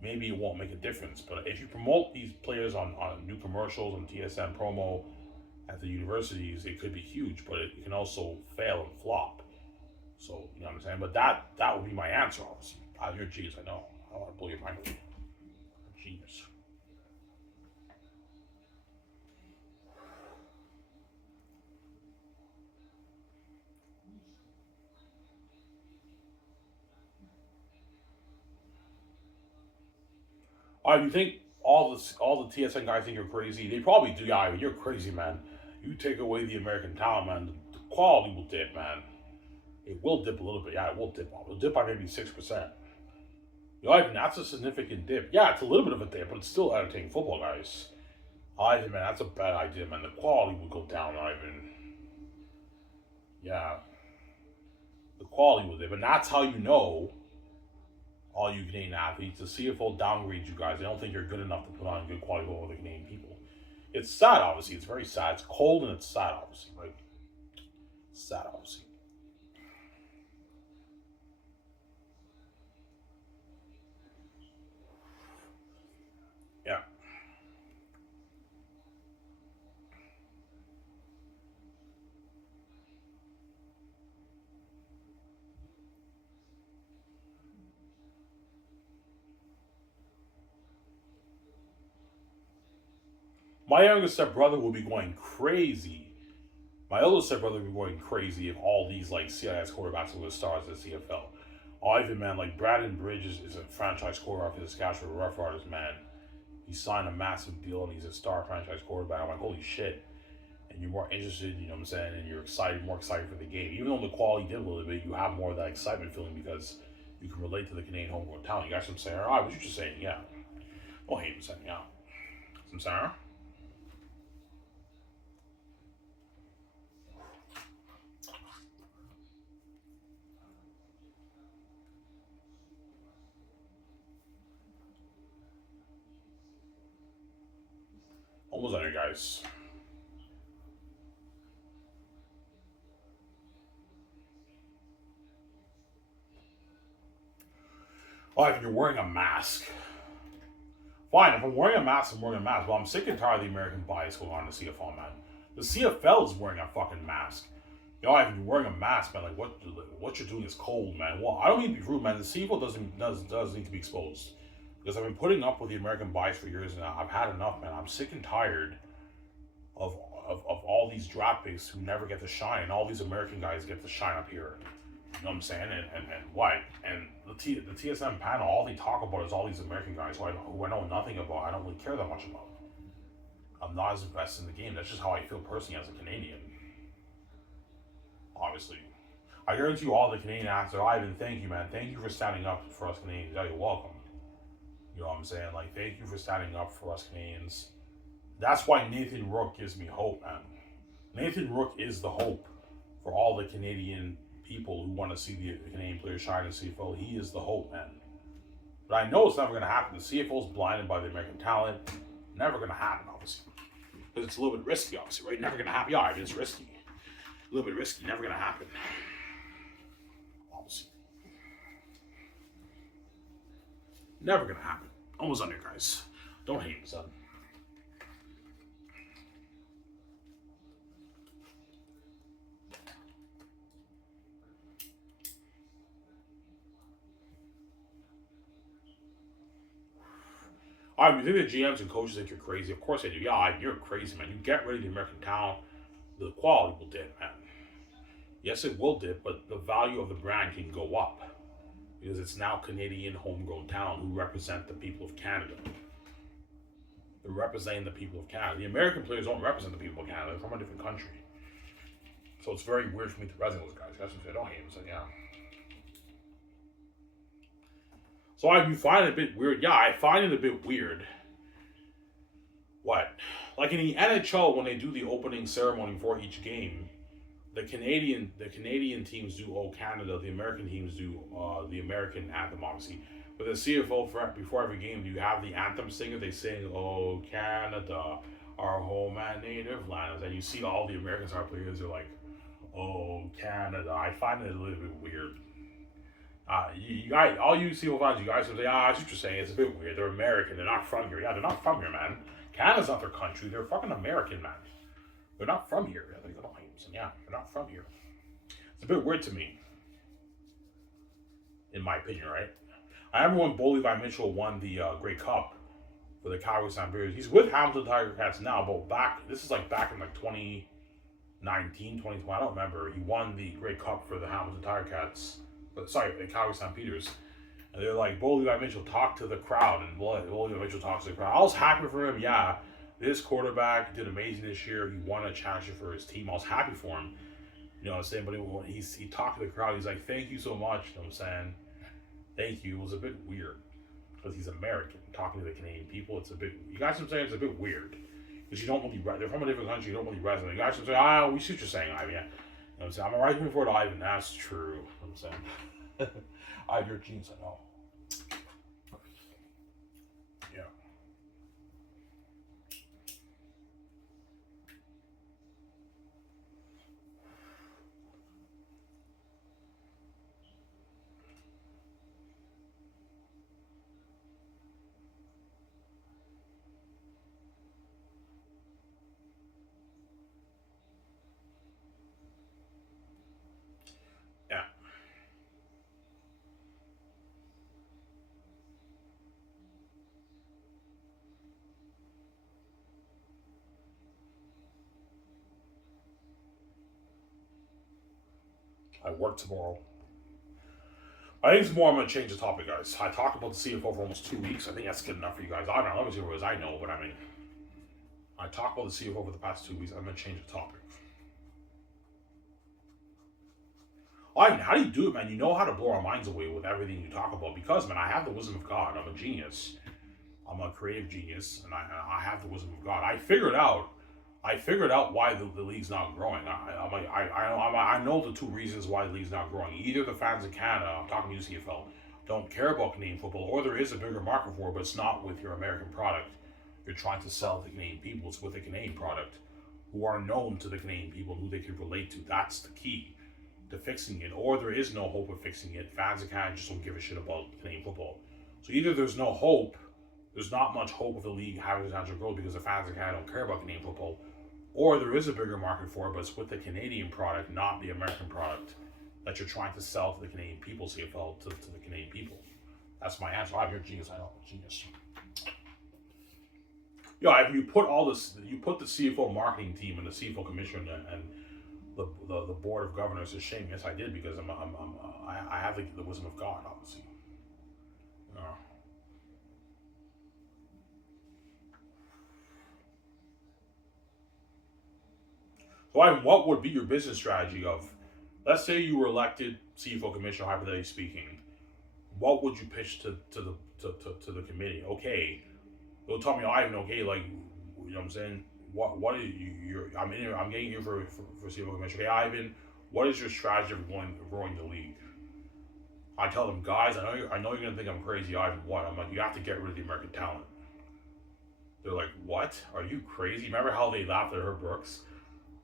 Maybe it won't make a difference. But if you promote these players on new commercials, on TSN promo at the universities, it could be huge. But it can also fail and flop. So, you know what I'm saying? But that would be my answer, obviously. You're a genius, I know. I don't want to blow your mind. Genius. You think all the TSN guys think you're crazy? They probably do. Yeah, you're crazy, man. You take away the American talent, man, the quality will dip, man. It will dip a little bit. Yeah, it will dip. It'll dip by maybe 6%. Ivan, that's a significant dip. Yeah, it's a little bit of a dip, but it's still entertaining football, guys. Ivan, man, that's a bad idea, man. The quality will go down, Ivan. Yeah, the quality will dip, and that's how you know, all you Canadian athletes, the CFL downgrades you guys. They don't think you're good enough to put on good quality football with the Canadian people. It's sad, obviously. It's very sad. It's cold and it's sad, obviously. Right? It's sad, obviously. Yeah. My youngest stepbrother will be going crazy. My oldest stepbrother will be going crazy if all these like CIS quarterbacks were the stars of the CFL. Even man, like Braden Bridges is a franchise quarterback for the Saskatchewan Roughriders, man. He signed a massive deal and he's a star franchise quarterback. I'm like, holy shit. And you're more interested, you know what I'm saying, and you're excited, more excited for the game. Even though the quality did a little bit, you have more of that excitement feeling because you can relate to the Canadian homegrown talent. You got some Sarah? I was just saying, yeah. Don't hate him saying, yeah. Some Sarah? Almost there, guys. If you're wearing a mask, fine. If I'm wearing a mask, I'm wearing a mask. But I'm sick and tired of the American bias going on in the CFL, man. The CFL is wearing a fucking mask. If you're wearing a mask, man, like what you're doing is cold, man. Well, I don't mean to be rude, man. The CFL does need to be exposed because I've been putting up with the American bias for years now. I've had enough, man. I'm sick and tired of all these draft picks who never get to shine, and all these American guys get to shine up here. You know what I'm saying? And what? And the TSM panel, all they talk about is all these American guys who I know nothing about. I don't really care that much about. I'm not as invested in the game. That's just how I feel personally as a Canadian. Obviously. I guarantee you all the Canadian actors, Ivan, thank you, man. Thank you for standing up for us Canadians. Yeah, you're welcome. You know what I'm saying? Like, thank you for standing up for us Canadians. That's why Nathan Rook gives me hope, man. Nathan Rook is the hope for all the Canadian people who want to see the Canadian players shine in CFL. He is the hope, man. But I know it's never going to happen. The CFL is blinded by the American talent. Never going to happen, obviously. Because it's a little bit risky, obviously, right? Never going to happen. Yeah, it's risky. A little bit risky. Never going to happen. Obviously. Never going to happen. Almost on here, guys. Don't hate me, son. You think the GMs and coaches think you're crazy? Of course they do. Yeah, you're crazy, man. You get rid of the American talent, the quality will dip, man. Yes, it will dip, but the value of the brand can go up because it's now Canadian homegrown talent who represent the people of Canada. They're representing the people of Canada. The American players don't represent the people of Canada. They're from a different country. So it's very weird for me to represent those guys. That's what I don't hate them. So yeah. So you find it a bit weird. Yeah, I find it a bit weird. What? Like in the NHL, when they do the opening ceremony for each game, the Canadian teams do "Oh Canada," the American teams do the American anthem, obviously. But the CFL, before every game, you have the anthem singer. They sing "Oh Canada, our home and native land," and you see all the American star players are like, "Oh Canada." I find it a little bit weird. You guys, all you CFL fans, you guys will say, I see what you're saying. It's a bit weird. They're American. They're not from here. Yeah, they're not from here, man. Canada's not their country. They're fucking American, man. They're not from here. Yeah, they're not from here. It's a bit weird to me, in my opinion, right? I remember when Bo Levi Mitchell won the Grey Cup for the Calgary Stampeders. He's with Hamilton Tiger Cats now, but this is back in 2019, 2020. I don't remember. He won the Grey Cup for the Hamilton Tiger Cats. The Calgary Stampeders. And they're like, Bo Levi Mitchell talked to the crowd, and Bo Levi Mitchell talks to the crowd. I was happy for him, yeah. This quarterback did amazing this year. He won a championship for his team. I was happy for him. You know what I'm saying? But he talked to the crowd. He's like, thank you so much. You know what I'm saying? Thank you. It was a bit weird. Because he's American. Talking to the Canadian people, it's a bit, you guys know what I'm saying? It's a bit weird. Because you don't really, they're from a different country. You don't really resonate. You guys know what I'm saying? We see what you're saying, Ivan. You know what I'm saying? I'm a right before it, Ivan. That's true. You know what I'm saying? I have your genes, I know. Yeah. Yeah. I work tomorrow. I think it's more. I'm going to change the topic, guys. I talked about the CFO for almost 2 weeks. I think that's good enough for you guys. I don't know. Let me see what it is. I know, but I mean, I talked about the CFO for the past 2 weeks. I'm going to change the topic. I mean, how do you do it, man? You know how to blow our minds away with everything you talk about. Because, man, I have the wisdom of God. I'm a genius. I'm a creative genius, and I have the wisdom of God. I figured out why the league's not growing. I know the two reasons why the league's not growing. Either the fans in Canada, I'm talking to CFL, don't care about Canadian football, or there is a bigger market for it, but it's not with your American product. You're trying to sell to Canadian people. It's with a Canadian product who are known to the Canadian people, who they can relate to. That's the key to fixing it. Or there is no hope of fixing it. Fans in Canada just don't give a shit about Canadian football. So either there's no hope, there's not much hope of the league having potential growth because the fans in Canada don't care about Canadian football, or there is a bigger market for it, but it's with the Canadian product, not the American product, that you're trying to sell to the Canadian people, CFL, to the Canadian people. That's my answer. I'm your genius. I know, genius. Yeah, if you put all this, you put the CFL marketing team and the CFL commission and the board of governors to shame. Yes, I did, because I have the wisdom of God, obviously. So, what would be your business strategy of, let's say you were elected CFO commissioner, hypothetically speaking, what would you pitch to the committee? Okay, they'll tell me, okay, like, you know what I'm saying? What are I'm getting you for CFO commissioner. Okay, Ivan, what is your strategy for growing the league? I tell them, guys, I know you're gonna think I'm crazy, Ivan. What? I'm like, you have to get rid of the American talent. They're like, what? Are you crazy? Remember how they laughed at Herb Brooks?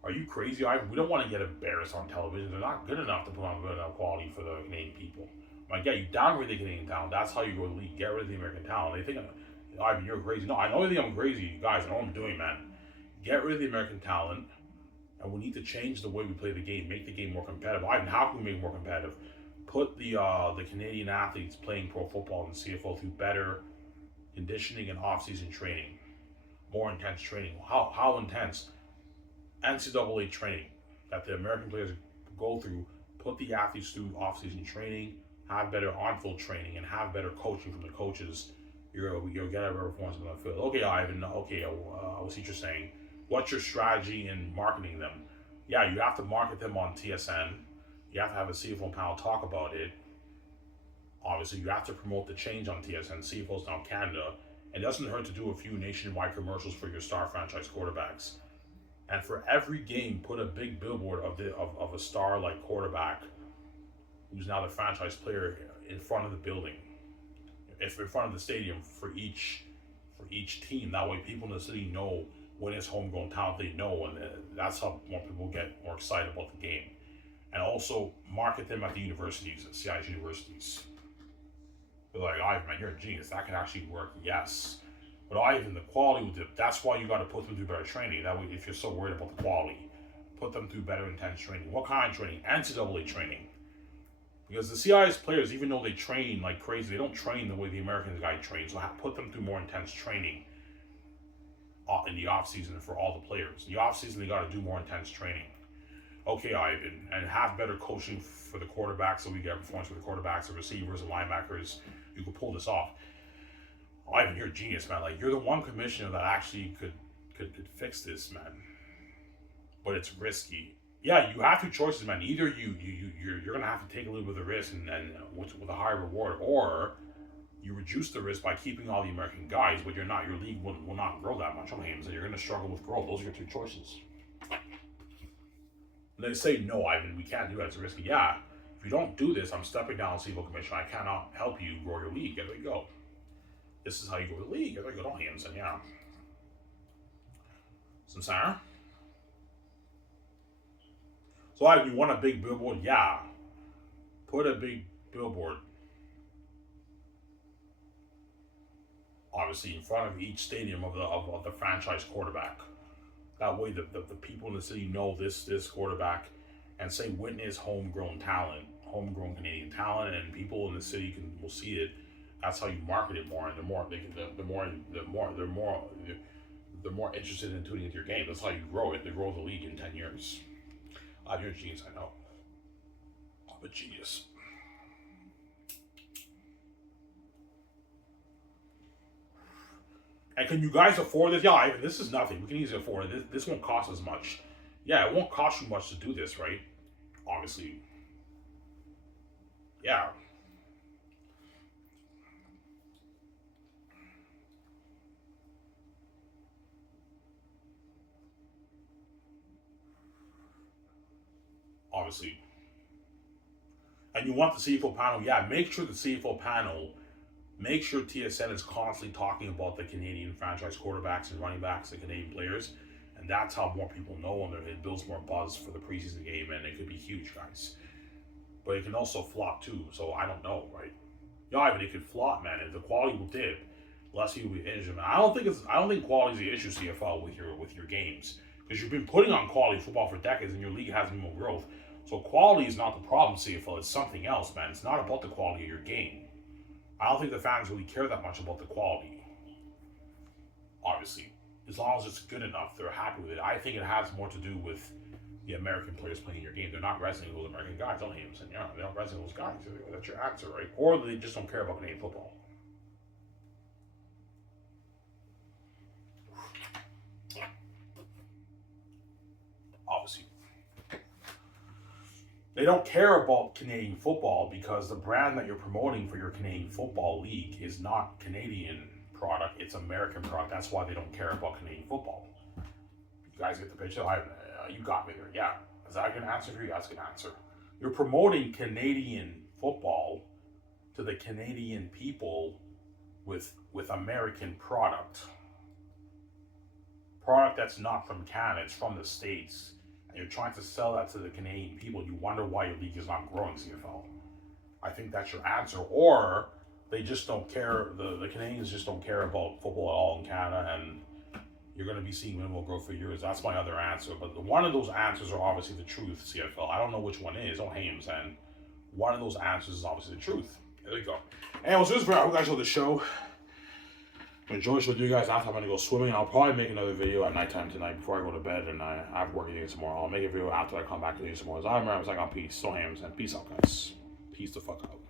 Are you crazy? We don't want to get embarrassed on television. They're not good enough to put on good enough quality for the Canadian people. I'm like, yeah, you downgrade the Canadian talent. That's how you go to the league. Get rid of the American talent. They think, Ivan, you're crazy. No, I know you think I'm crazy, guys. I know what I'm doing, man. Get rid of the American talent, and we need to change the way we play the game. Make the game more competitive. Ivan, how can we make it more competitive? Put the Canadian athletes playing pro football in the CFL through better conditioning and off-season training, more intense training. How intense? NCAA training that the American players go through. Put the athletes through off-season training, have better on-field training, and have better coaching from the coaches. You'll get a better performance on the field. Okay, Ivan. Okay, I see what you're saying. What's your strategy in marketing them? Yeah, you have to market them on TSN. You have to have a CFL panel talk about it. Obviously, you have to promote the change on TSN. CFL's now Canada. It doesn't hurt to do a few nationwide commercials for your star franchise quarterbacks. And for every game, put a big billboard of a star like quarterback who's now the franchise player in front of the building, if in front of the stadium for each team. That way, people in the city know when it's homegrown talent. They know, and that's how more people get more excited about the game. And also market them at the universities, at CIS universities. They're like, Ivan, man, you're a genius. That can actually work. Yes. But Ivan, the quality with it, that's why you got to put them through better training. That way, if you're so worried about the quality, put them through better intense training. What kind of training? NCAA training. Because the CIS players, even though they train like crazy, they don't train the way the American guy trains. So put them through more intense training in the off season for all the players. In the off season, they got to do more intense training. Okay, Ivan, and have better coaching for the quarterbacks, so we get performance for the quarterbacks, the receivers, and linebackers. You can pull this off. Ivan, you're a genius, man. Like, you're the one commissioner that actually could fix this, man. But it's risky. Yeah, you have two choices, man. Either you're gonna have to take a little bit of the risk and with a high reward, or you reduce the risk by keeping all the American guys, but your league will not grow that much on games, and you're gonna struggle with growth. Those are your two choices. And they say, no, Ivan, we can't do that. It's risky. Yeah, if you don't do this, I'm stepping down as CFL commissioner. I cannot help you grow your league. There you go. This is how you grow the league. There you go. Don't hate him, son. Yeah. Sincere? So, Ivan, you want a big billboard? Yeah. Put a big billboard, obviously, in front of each stadium of the franchise quarterback. That way, the people in the city know this quarterback, and say witness homegrown talent, homegrown Canadian talent, and people in the city will see it. That's how you market it more, and the more they're more interested in tuning into your game. That's how you grow it. They grow the league in 10 years. You're a genius, I know. I'm a genius. And can you guys afford this? Yeah, this is nothing. We can easily afford it. This won't cost as much. Yeah, it won't cost you much to do this, right? Obviously. Yeah. Obviously. And you want the CFL panel? Yeah, make sure the CFL panel, make sure TSN is constantly talking about the Canadian franchise quarterbacks and running backs, the Canadian players, and that's how more people know, and it builds more buzz for the preseason game, and it could be huge, guys. But it can also flop too, so I don't know, right? Yeah, but it could flop, man. If the quality will dip, less people will be injured. Man, I don't think quality is the issue, CFL, with your games, because you've been putting on quality football for decades, and your league has more growth. So quality is not the problem, CFL. It's something else, man. It's not about the quality of your game. I don't think the fans really care that much about the quality. Obviously, as long as it's good enough, they're happy with it. I think it has more to do with the American players playing your game. They're not resonating with those American guys. Don't hate them, saying, yeah, they're not resonating with those guys. That's your answer, right? Or they just don't care about Canadian football. Obviously. They don't care about Canadian football because the brand that you're promoting for your Canadian football league is not Canadian product, it's American product. That's why they don't care about Canadian football. You guys get the picture? You got me there. Yeah. Is that a good answer for you? That's a good answer. You're promoting Canadian football to the Canadian people with American product. product that's not from Canada, it's from the States, and you're trying to sell that to the Canadian people, you wonder why your league is not growing, CFL. I think that's your answer. Or they just don't care, the Canadians just don't care about football at all in Canada, and you're going to be seeing minimal growth for years. That's my other answer. But one of those answers are obviously the truth, CFL. I don't know which one is. Don't hate him, saying one of those answers is obviously the truth. There you go. Anyways, this is for I hope you guys enjoyed the show. Enjoy with you guys after I'm going to go swimming. I'll probably make another video at nighttime tonight before I go to bed, and I have work again tomorrow. I'll make a video after I come back to you tomorrow. I'm saying, peace. Don't hate him, saying peace out, guys. Peace the fuck out.